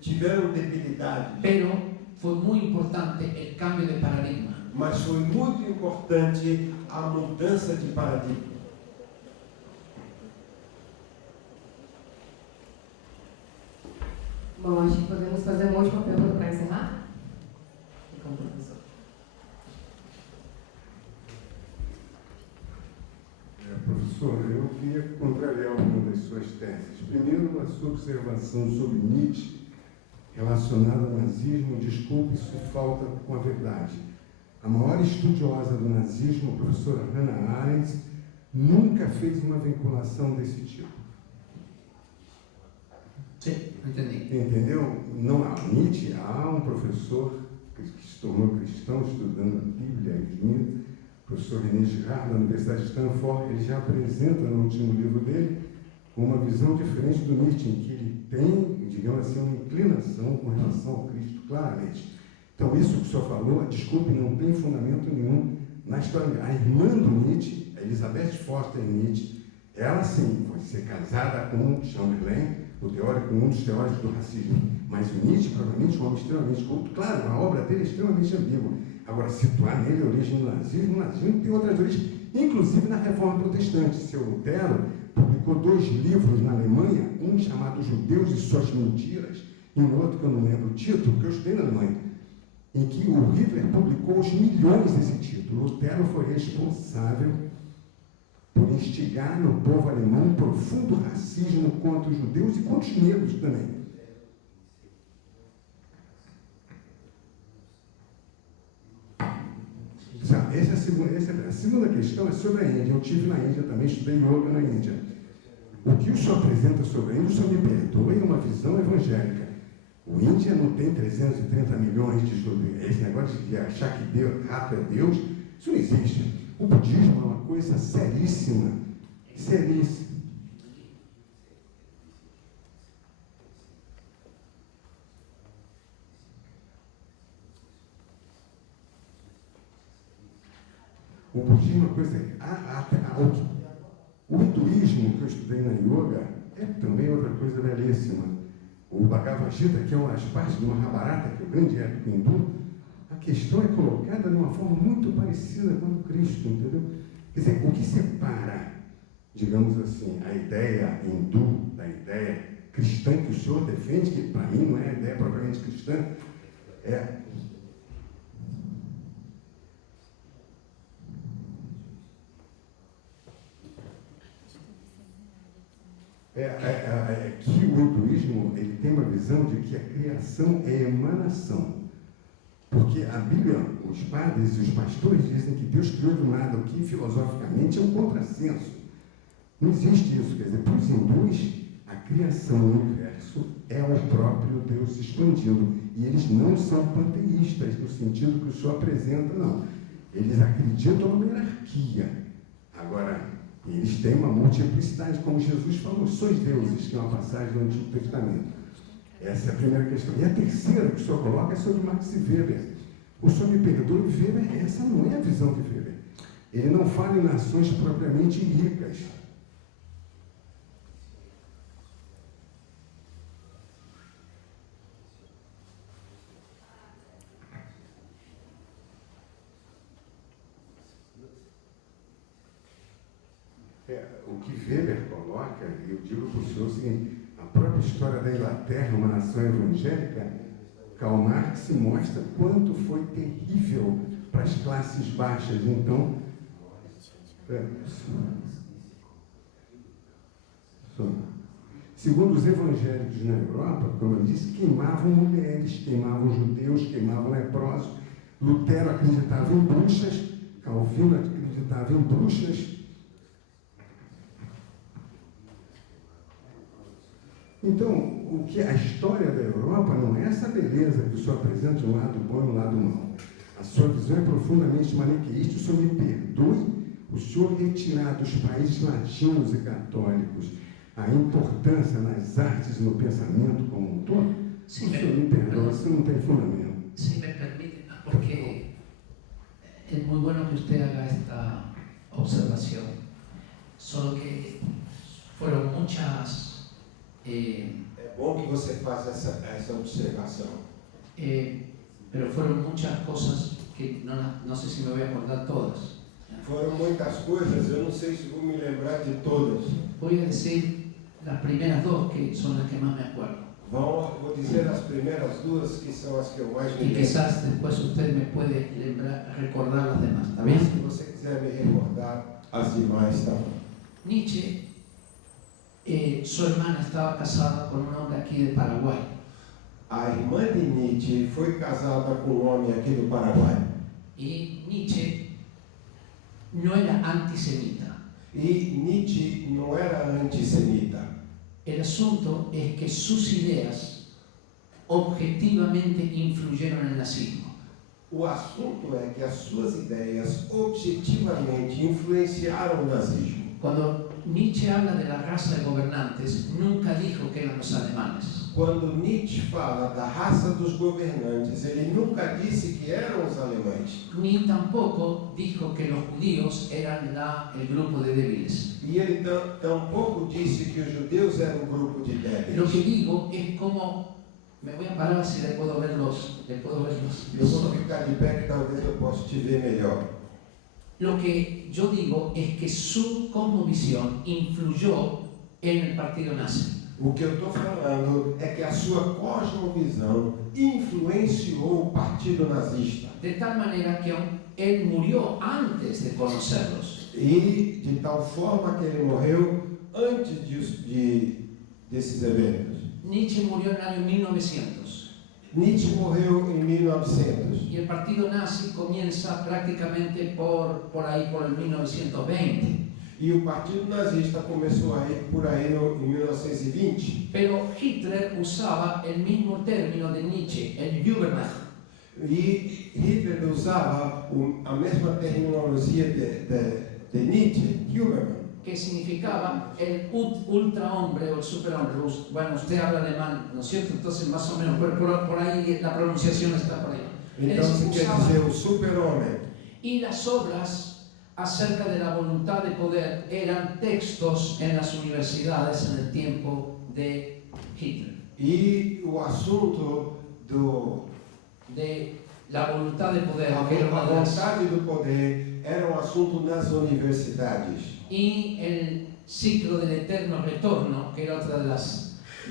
tivemos debilidades. pero fue muy importante el cambio de paradigma. Mas foi muito importante a mudança de paradigma. Bom, acho que podemos fazer uma última pergunta para encerrar? Fica com o professor. Professor, eu queria contrariar alguma das suas teses. Primeiro, a sua observação sobre Nietzsche relacionada ao nazismo, desculpe se falta com a verdade. A maior estudiosa do nazismo, a professora Hannah Arendt, nunca fez uma vinculação desse tipo. Sí, entendi. Entendeu? Não há Nietzsche, há um professor que se tornou cristão estudando a Bíblia e os mitos, o professor René Girard, da Universidade de Stanford. Ele já apresenta no último livro dele uma visão diferente do Nietzsche, em que ele tem, digamos assim, uma inclinação com relação ao Cristo, claramente. Então, isso que o senhor falou, desculpe, não tem fundamento nenhum na história. A irmã do Nietzsche, a Elizabeth Foster Nietzsche, ela sim foi ser casada com Chamberlain, um dos teóricos do racismo. Mas o Nietzsche, provavelmente, um homem extremamente culto. Claro, a obra dele é extremamente ambígua. Agora, situar nele a origem do nazismo, o nazismo tem outras origens, inclusive na Reforma Protestante. Seu Lutero publicou 2 livros na Alemanha, um chamado Judeus e Suas Mentiras, e um outro que eu não lembro o título, que eu estudei na Alemanha, em que o Hitler publicou os milhões desse título. Lutero foi responsável por instigar no povo alemão um profundo racismo contra os judeus e contra os negros também. A segunda questão é sobre a Índia. Eu estive na Índia também, estudei yoga na Índia. O que o senhor apresenta sobre a Índia, o senhor me perdoe, é uma visão evangélica. O Índia não tem 330 milhões de judeus. Esse negócio de achar que rato é Deus, isso não existe. O budismo é uma coisa seríssima. seríssimo. O budismo é uma coisa. O hinduísmo que eu estudei na yoga é também outra coisa belíssima. O Bhagavad Gita, que é uma das partes do Mahabharata, que é o grande épico hindu, a questão é colocada de uma forma muito parecida com a do Cristo, entendeu? Quer dizer, o que separa, digamos assim, a ideia hindu da ideia cristã que o senhor defende, que para mim não é a ideia propriamente cristã, é que o hinduísmo ele tem uma visão de que a criação é emanação. Porque a Bíblia, os padres e os pastores dizem que Deus criou do nada, o que filosoficamente é um contrassenso. Não existe isso. Quer dizer, para os hindus, a criação do universo é o próprio Deus se expandindo. E eles não são panteístas, no sentido que o senhor apresenta, não. Eles acreditam numa hierarquia. Agora, eles têm uma multiplicidade, como Jesus falou, sois deuses, que é uma passagem do Antigo Testamento. Essa é a primeira questão. E a terceira que o senhor coloca é sobre Max Weber. O senhor me perdoe, Weber, essa não é a visão de Weber. Ele não fala em nações propriamente ricas. O que Weber coloca, e eu digo para o senhor o seguinte, a própria história da Inglaterra, uma nação evangélica, Karl Marx mostra quanto foi terrível para as classes baixas. Então, segundo os evangélicos na Europa, como eu disse, queimavam mulheres, queimavam judeus, queimavam leprosos. Lutero acreditava em bruxas, Calvino acreditava em bruxas. Então, o que a história da Europa não é essa beleza que o senhor apresenta de um lado bom e um lado mau. A sua visão é profundamente maniqueísta. O senhor me perdoe o senhor retirar dos países latinos e católicos a importância nas artes e no pensamento como um todo? Sí, o senhor me perdoa, isso não tem fundamento. Si me permite, porque es muy bueno que usted haga esta observación, solo que fueron muchas... É bom que você faça essa observação. Pero fueron muchas cosas que no sé si me voy a acordar todas. Foram muitas coisas, eu não sei se vou me lembrar de todas. Voy a decir las primeras dos, que son las que más me acuerdo. Vou dizer as primeiras duas, que são as que eu mais me Y lembro. quizás después usted me puede recordar las demás, ¿está bien? Se você quiser me recordar as demais, tá bom. Nietzsche, su hermana estaba casada con un hombre aquí de Paraguay. A irmã de Nietzsche foi casada com um homem aqui do Paraguai. Y Nietzsche no era antisemita. E Nietzsche não era antissemita. El asunto es que sus ideas objetivamente influyeron en el nazismo. O assunto é que as suas ideias objetivamente influenciaram o nazismo. Cuando Nietzsche habla de la raza de gobernantes, nunca dijo que eran los alemanes. Quando Nietzsche fala da raça dos governantes, ele nunca disse que eram os alemães. Ni tampoco dijo que los judíos eran el grupo de débiles. E ele tampouco disse que os judeus eram um grupo de Lo que débiles. digo es como... Me voy a parar si le puedo ver los Eu vou ficar de pé que talvez eu possa te ver melhor. Lo que yo digo es que su cosmovisión influyó en el partido nazi. O que eu estou falando é que a sua cosmovisão influenciou o partido nazista. De tal manera que él murió antes de conocerlos. E de tal forma que ele morreu antes desses eventos. Nietzsche murió en el año 1900 Nietzsche morreu em 1900. y el partido nazi comienza prácticamente por el 1920. E o partido nazista começou aí por aí em 1920. Pero Hitler usaba el mismo término de Nietzsche, el Übermacht. E Hitler usava a mesma terminologia de Nietzsche, Huberman. que significaba el ultrahombre o el superhombre. Bueno, usted habla alemán, ¿no es cierto? Entonces más o menos por ahí la pronunciación está por ahí. Então, se quer dizer o super-homem. Y las obras acerca de la voluntad de poder eran textos en las universidades en el tiempo de Hitler. E o assunto de la voluntad de poder, a que era una de las- vontade do poder era um assunto nas universidades. y el ciclo del eterno retorno, que era otra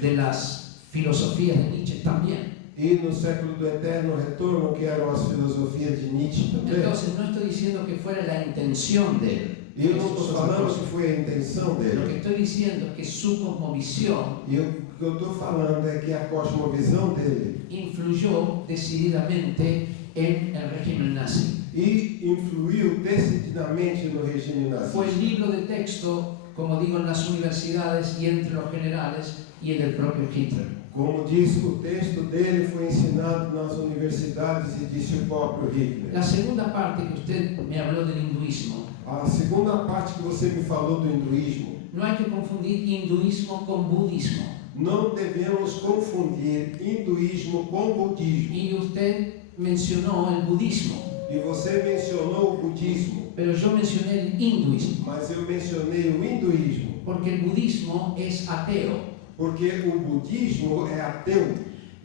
de las filosofías de Nietzsche también. E no século do eterno retorno, que eram as filosofias de Nietzsche também. Entonces no estoy diciendo que fuera la intención de él. E eu não Eso es estou otra falando cosa. que foi a intenção Lo que dele. estoy diciendo es que su cosmovisión E o que eu estou falando é que a cosmovisão dele influyó decididamente en el régimen nazi. e influiu decididamente no regime Fue el nazista. libro de texto, como digo, en las universidades y entre los generales y en el propio Hitler. Como diz, o texto dele foi ensinado nas universidades e disse o próprio Hitler. La segunda parte que usted me habló del hinduismo, A segunda parte que você me falou do hinduísmo, no hay que confundir hinduismo con budismo. não devemos confundir hinduísmo com budismo. Y usted mencionó el budismo, E você mencionou o budismo, pero yo mencioné el hinduismo, mas eu mencionei o hinduísmo, porque el budismo es ateo. porque o budismo é ateu.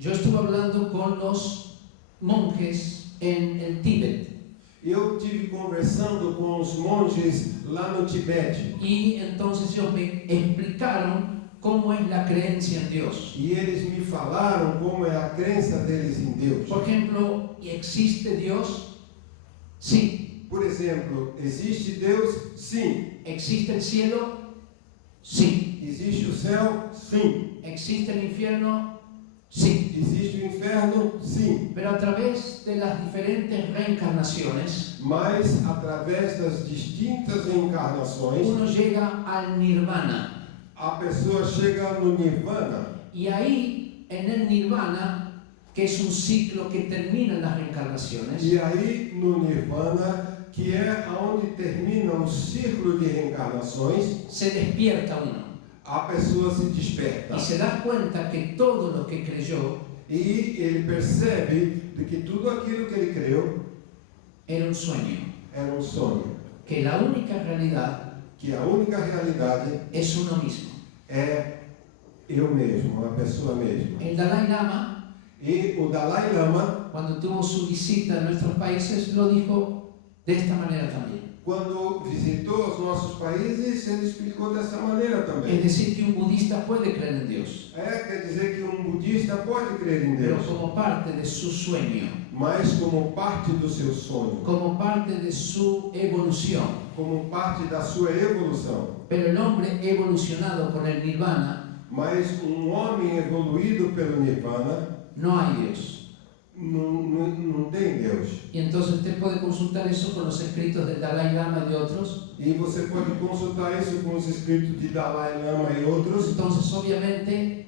Yo estuve hablando con los monjes en el Tíbet Eu tive conversando com os monges lá no Tibete y entonces ellos me explicaron cómo es la creencia en Dios. e eles me falaram como é a crença deles em Deus. Por ejemplo, ¿existe Dios? Sí. Por exemplo, existe Deus? Sim. ¿Existe el cielo? Sí. Existe o céu? Sim. ¿Existe el infierno? Sí. Existe o inferno? Sim. Pero a través de las diferentes reencarnaciones, Mas através das distintas encarnações, uno llega al nirvana. a pessoa chega no nirvana. Y ahí, en el nirvana, que es un ciclo que termina en las reencarnaciones, E aí no nirvana, que é onde termina o ciclo de reencarnações, se despierta uno a pessoa se desperta y se da cuenta que todo lo que creyó e ele percebe de que tudo aquilo que ele creu era un sueño, era um sonho, que la única realidad que a única realidade es uno mismo. é eu mesmo, a pessoa mesma. El Dalai Lama, E o Dalai Lama, cuando tuvo su visita a nuestros países, lo dijo de esta manera también. quando visitou os nossos países, ele explicou dessa maneira Es também. decir, que un budista puede creer en Dios, Quer dizer que um budista pode crer em pero Deus, como parte de su sueño, mas como parte do seu sonho, como parte de su evolución. como parte da sua evolução. Pero el hombre evolucionado por el nirvana, Mas um homem evoluído pelo Nirvana no hay Dios. não tem Deus. Y entonces usted puede consultar eso con los escritos del Dalai Lama y de otros. E você pode consultar isso com os escritos de Dalai Lama e outros. Entonces, obviamente,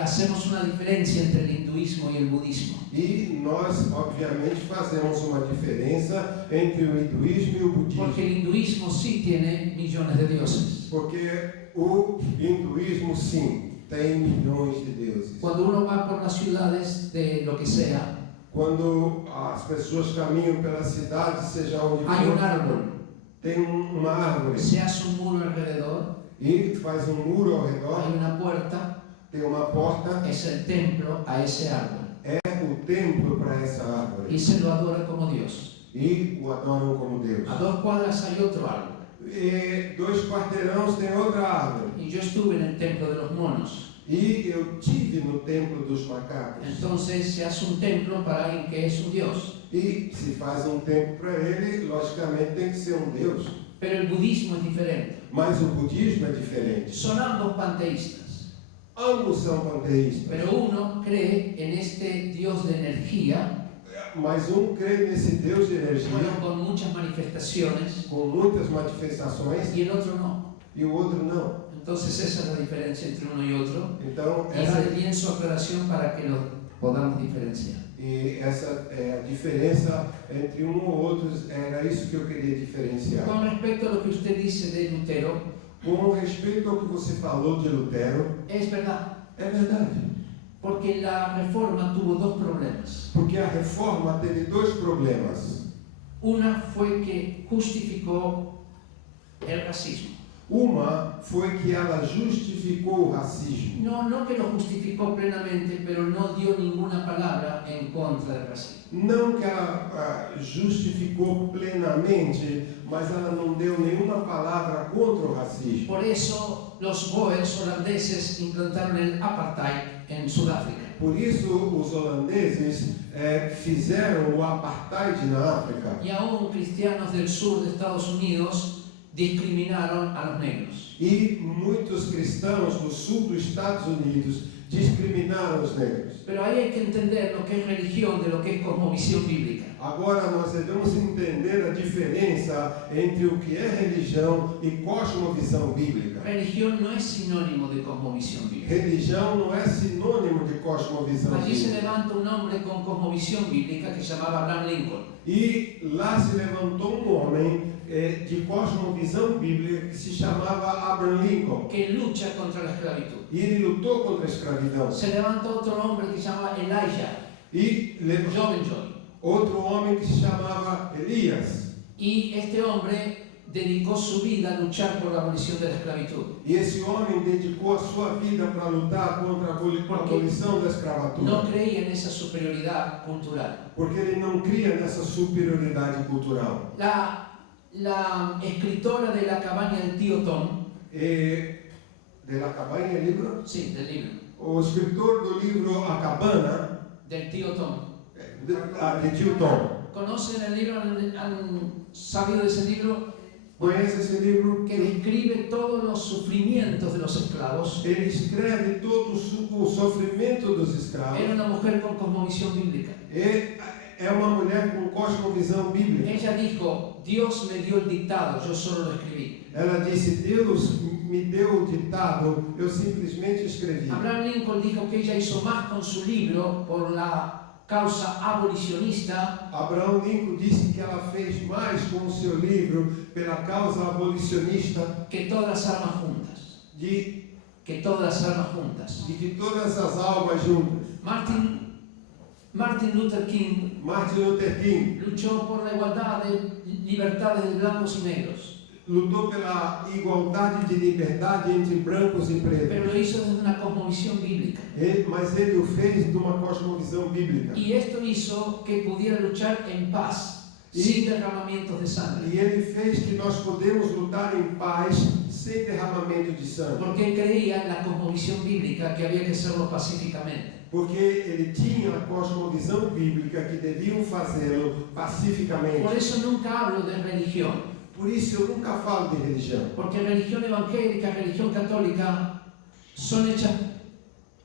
hacemos una diferencia entre el hinduismo y el budismo. E nós, obviamente, fazemos uma diferença entre o hinduísmo e o budismo. Porque el hinduismo sí tiene millones de dioses. Porque o hinduísmo, sim, tem milhões de deuses. Cuando uno va por las ciudades de lo que sea, Quando as pessoas caminham pelas cidades, seja onde hay un for, árbol, tem uma árvore se hace un muro alrededor, e faz um muro ao redor, hay una puerta, tem uma porta, es el templo a ese árbol. é o templo para essa árvore. Y se lo adora como Dios. E o adoram como Deus. A 2 cuadras hay otro árbol. E 2 quarteirões tem outra árvore. Y yo estuve en el templo de los monos. E eu tive no templo dos macacos. Entonces se hace un templo para alguien que es un Dios. E se faz um templo para ele, logicamente tem que ser um Deus. Pero el budismo es diferente. Mas o budismo é diferente. Son ambos panteístas. Ambos são panteístas. Pero uno cree en este Dios de energía, Mas um crê nesse Deus de bueno, energia, con muchas manifestaciones, com muitas manifestações, y el otro no. e o outro não. Entonces esa es la diferencia entre uno y otro. Então, Y vale bien su aclaración para que lo podamos diferenciar. essa é a diferença entre um ou outro. Era isso que eu queria diferenciar. Con respecto a lo que usted dice de Lutero, Com respeito ao que você falou de Lutero, Es verdad, é verdade. porque la reforma tuvo dos problemas. Porque a reforma teve dois problemas. Una fue que justificó el racismo. Uma foi que ela justificou o racismo. No que lo justificó plenamente, pero no dio ninguna palabra en contra del racismo. Não que ela justificou plenamente, mas ela não deu nenhuma palavra contra o racismo. Por eso los Boers holandeses implantaron el apartheid en Sudáfrica. Por isso, os holandeses fizeram o apartheid na África. Y aún cristianos del sur de Estados Unidos discriminaron a los negros. E muitos cristãos do sul dos Estados Unidos discriminaram os negros. Pero ahí hay que entender lo que es religión de lo que es cosmovisión bíblica. Agora nós devemos entender a diferença entre o que é religião e cosmovisão bíblica. Religión no es sinónimo de cosmovisión bíblica. Religião não é sinônimo de cosmovisão Allí se bíblica. levanta un hombre con cosmovisión bíblica que se llamaba Abraham Lincoln. E lá se levantou um homem de cosmovisão bíblica que se chamava Abraham Lincoln. Que lucha contra la esclavitud. E ele lutou contra a escravidão. Se levanta otro hombre que se llama Elijah, E Joven Joy. outro homem que se chamava Elias. Y este hombre dedicó su vida a luchar por la abolición de la esclavitud. E esse homem dedicou a sua vida para lutar contra a abolição da escravatura. No creía en esa superioridad cultural. Porque ele não cria nessa superioridade cultural. La escritora de La cabaña del tío Tom, De La Cabaña, livro? sí, del libro, O escritor do livro A Cabana, del tío Tom. de Tio Tom. ¿Conocen el libro? ¿Han sabido de ese libro? Conhece esse livro? Que describe todos los sufrimientos de los esclavos. Ele escreve todo o sofrimento dos escravos. Era una mujer con cosmovisión bíblica. É uma mulher com cosmovisão bíblica. Ella dijo, Dios me dio el dictado, yo solo lo escribí. Ela disse, Deus me deu o ditado, eu simplesmente escrevi. Abraham Lincoln dijo que ella hizo más con su libro por la causa abolicionista Abraham Lincoln disse que ela fez mais com o seu livro pela causa abolicionista que todas las armas juntas. de Que todas las armas juntas. que todas as almas juntas. Martin Luther King Martin Luther King luchó por la igualdad de libertades de blancos y negros, lutou pela igualdade de liberdade entre brancos e pero pretos. lo hizo desde una cosmovisión bíblica. Mas ele o fez de uma cosmovisão bíblica. Y esto hizo que pudiera luchar en paz, sin derramamientos de sangre. E ele fez que nós podemos lutar em paz sem derramamento de sangue. Porque él creía en la cosmovisión bíblica que había que hacerlo pacíficamente. Porque ele tinha a cosmovisão bíblica que deviam fazê-lo pacificamente. Por eso nunca hablo de religión. Por isso eu nunca falo de religião. Porque religión evangélica, religión católica son hechas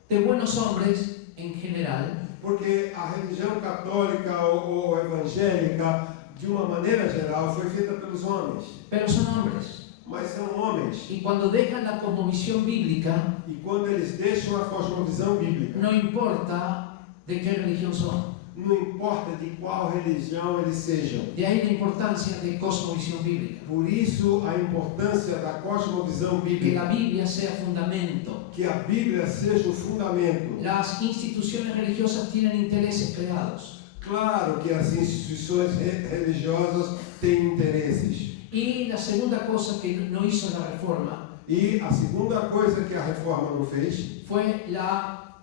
de buenos hombres en general. Porque a religião católica ou evangélica, de uma maneira geral, foi feita pelos homens. Pero son hombres. Mas são homens. Y cuando dejan la cosmovisión bíblica, E quando eles deixam a cosmovisão bíblica, no importa de qué religión son. não importa de qual religião eles sejam. De ahí la importancia de cosmovisión bíblica. Por isso a importância da cosmovisão Que bíblica. la Biblia sea fundamento. Que a Bíblia seja o fundamento. Las instituciones religiosas tienen intereses creados. Claro que as instituições religiosas têm interesses. Y la segunda cosa que no hizo la reforma E a segunda coisa que a reforma não fez fue la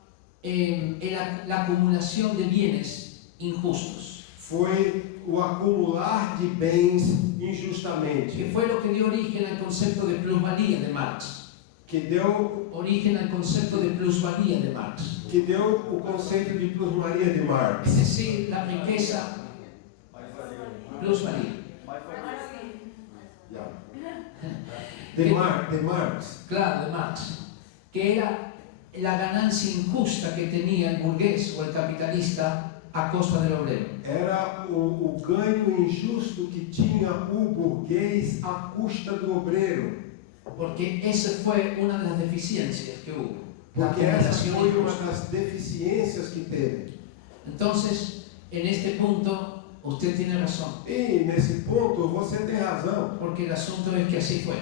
acumulación de bienes injustos, foi o acumular de bens injustamente, que fue lo que dio origen al concepto de plusvalía de Marx. que deu Origen al concepto de plusvalía de Marx. o conceito de plusvalia de Marx. Es decir, la riqueza, plusvalía. De Marx. Claro, de Marx. Que era la ganancia injusta que tenía el burgués o el capitalista a costa del obrero. Era o ganho injusto que tinha o burguês à custa do obreiro. Porque esa fue una de las deficiencias que hubo. La Porque essa acumulación foi uma injusta. das deficiências que teve. Entonces, en este punto, usted tiene razón. E nesse ponto você tem razão. Porque el asunto es que así fue.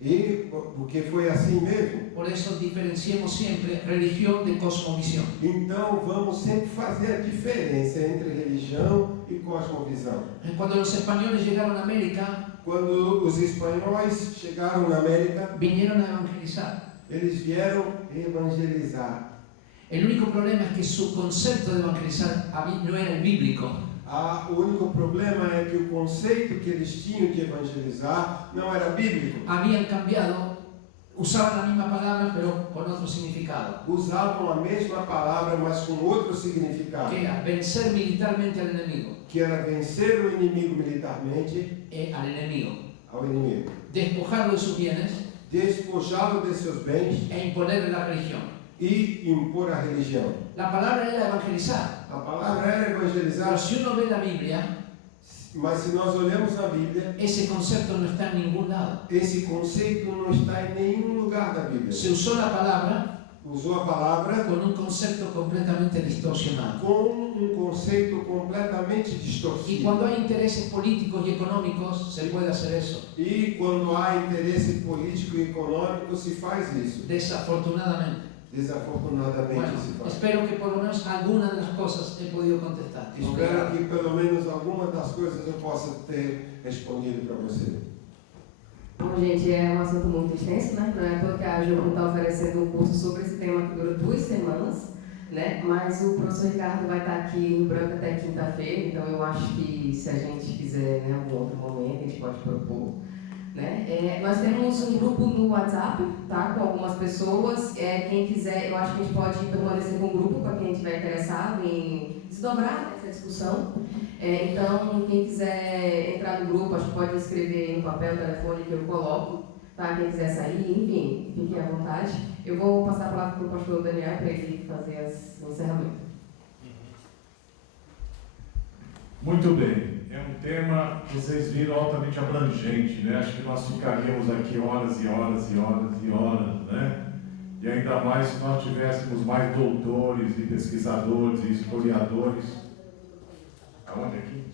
E porque foi assim mesmo, Por eso diferenciemos siempre religión de cosmovisión. então vamos sempre fazer a diferença entre religião e cosmovisão. Cuando los españoles llegaron a América, Quando os espanhóis chegaram na América, vinieron a evangelizar. eles vieram evangelizar. El único problema es que su concepto de evangelizar no era el bíblico. O único problema é que o conceito que eles tinham de evangelizar não era bíblico. Habían cambiado, usaban la misma palabra pero con otro significado. Usavam a mesma palavra, mas com outro significado. Que era vencer militarmente al enemigo. Que era vencer o inimigo militarmente, Al enemigo. ao inimigo. Despojarlo de sus bienes Despojá-lo de seus bens e imponerle la religión. e impor a religião. La palabra era evangelizar. A palavra era Pero evangelizar, si uno ve la Biblia, mas se nós olhamos a Bíblia, ese concepto no está en ningún lado. esse conceito não está em nenhum lugar da Bíblia. Se usó la palabra Usou a palavra con un concepto completamente distorsionado. com conceito completamente Y distorcido. cuando hay intereses políticos y económicos, se puede hacer eso. E quando há interesse político e econômico, se faz isso. Desafortunadamente. Desafortunadamente Bueno, se faz. espero que por lo menos algunas de las cosas he podido contestar. Espero que pelo menos alguma das coisas eu possa ter respondido para você. Bom, gente, é um assunto muito extenso, né? Não é porque a Jocum está oferecendo um curso sobre esse tema que dura 2 semanas, né? Mas o professor Ricardo vai estar aqui em Branco até quinta-feira, então eu acho que se a gente quiser, né, algum outro momento, a gente pode propor, né? Nós temos um grupo no WhatsApp, tá? Com algumas pessoas. Quem quiser, eu acho que a gente pode permanecer com o grupo para quem estiver interessado em desdobrar essa discussão. Então, quem quiser entrar no grupo, acho que pode escrever no papel, telefone que eu coloco, tá? Quem quiser sair, enfim, fiquem à vontade. Eu vou passar a palavra para o pastor Daniel para ele fazer o encerramento. Muito bem, é um tema que vocês viram altamente abrangente, né? Acho que nós ficaríamos aqui horas e horas e horas e horas, né? E ainda mais se nós tivéssemos mais doutores e pesquisadores e historiadores. Aonde aqui?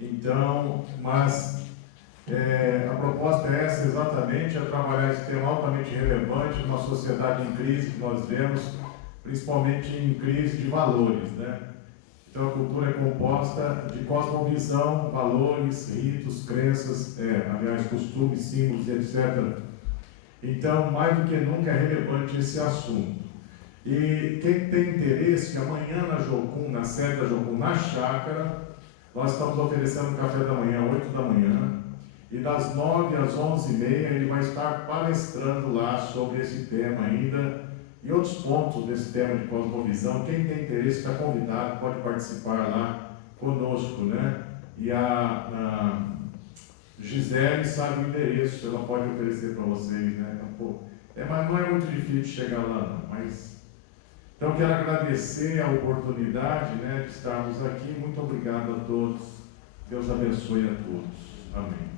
Então, mas a proposta é essa exatamente, é trabalhar esse tema altamente relevante numa sociedade em crise que nós vemos, principalmente em crise de valores, né? Então, a cultura é composta de cosmovisão, valores, ritos, crenças, aliás, costumes, símbolos, etc. Então, mais do que nunca é relevante esse assunto. E quem tem interesse, amanhã na Jocum, na sede da Jocum, na chácara, nós estamos oferecendo café da manhã, 8 da manhã, e das 9 às 11h30 ele vai estar palestrando lá sobre esse tema ainda, e outros pontos desse tema de cosmovisão. Quem tem interesse está convidado, pode participar lá conosco, né? E a Gisele sabe o endereço, ela pode oferecer para vocês, né? Mas não é muito difícil chegar lá, não. Mas, então, quero agradecer a oportunidade, né, de estarmos aqui. Muito obrigado a todos. Deus abençoe a todos. Amém.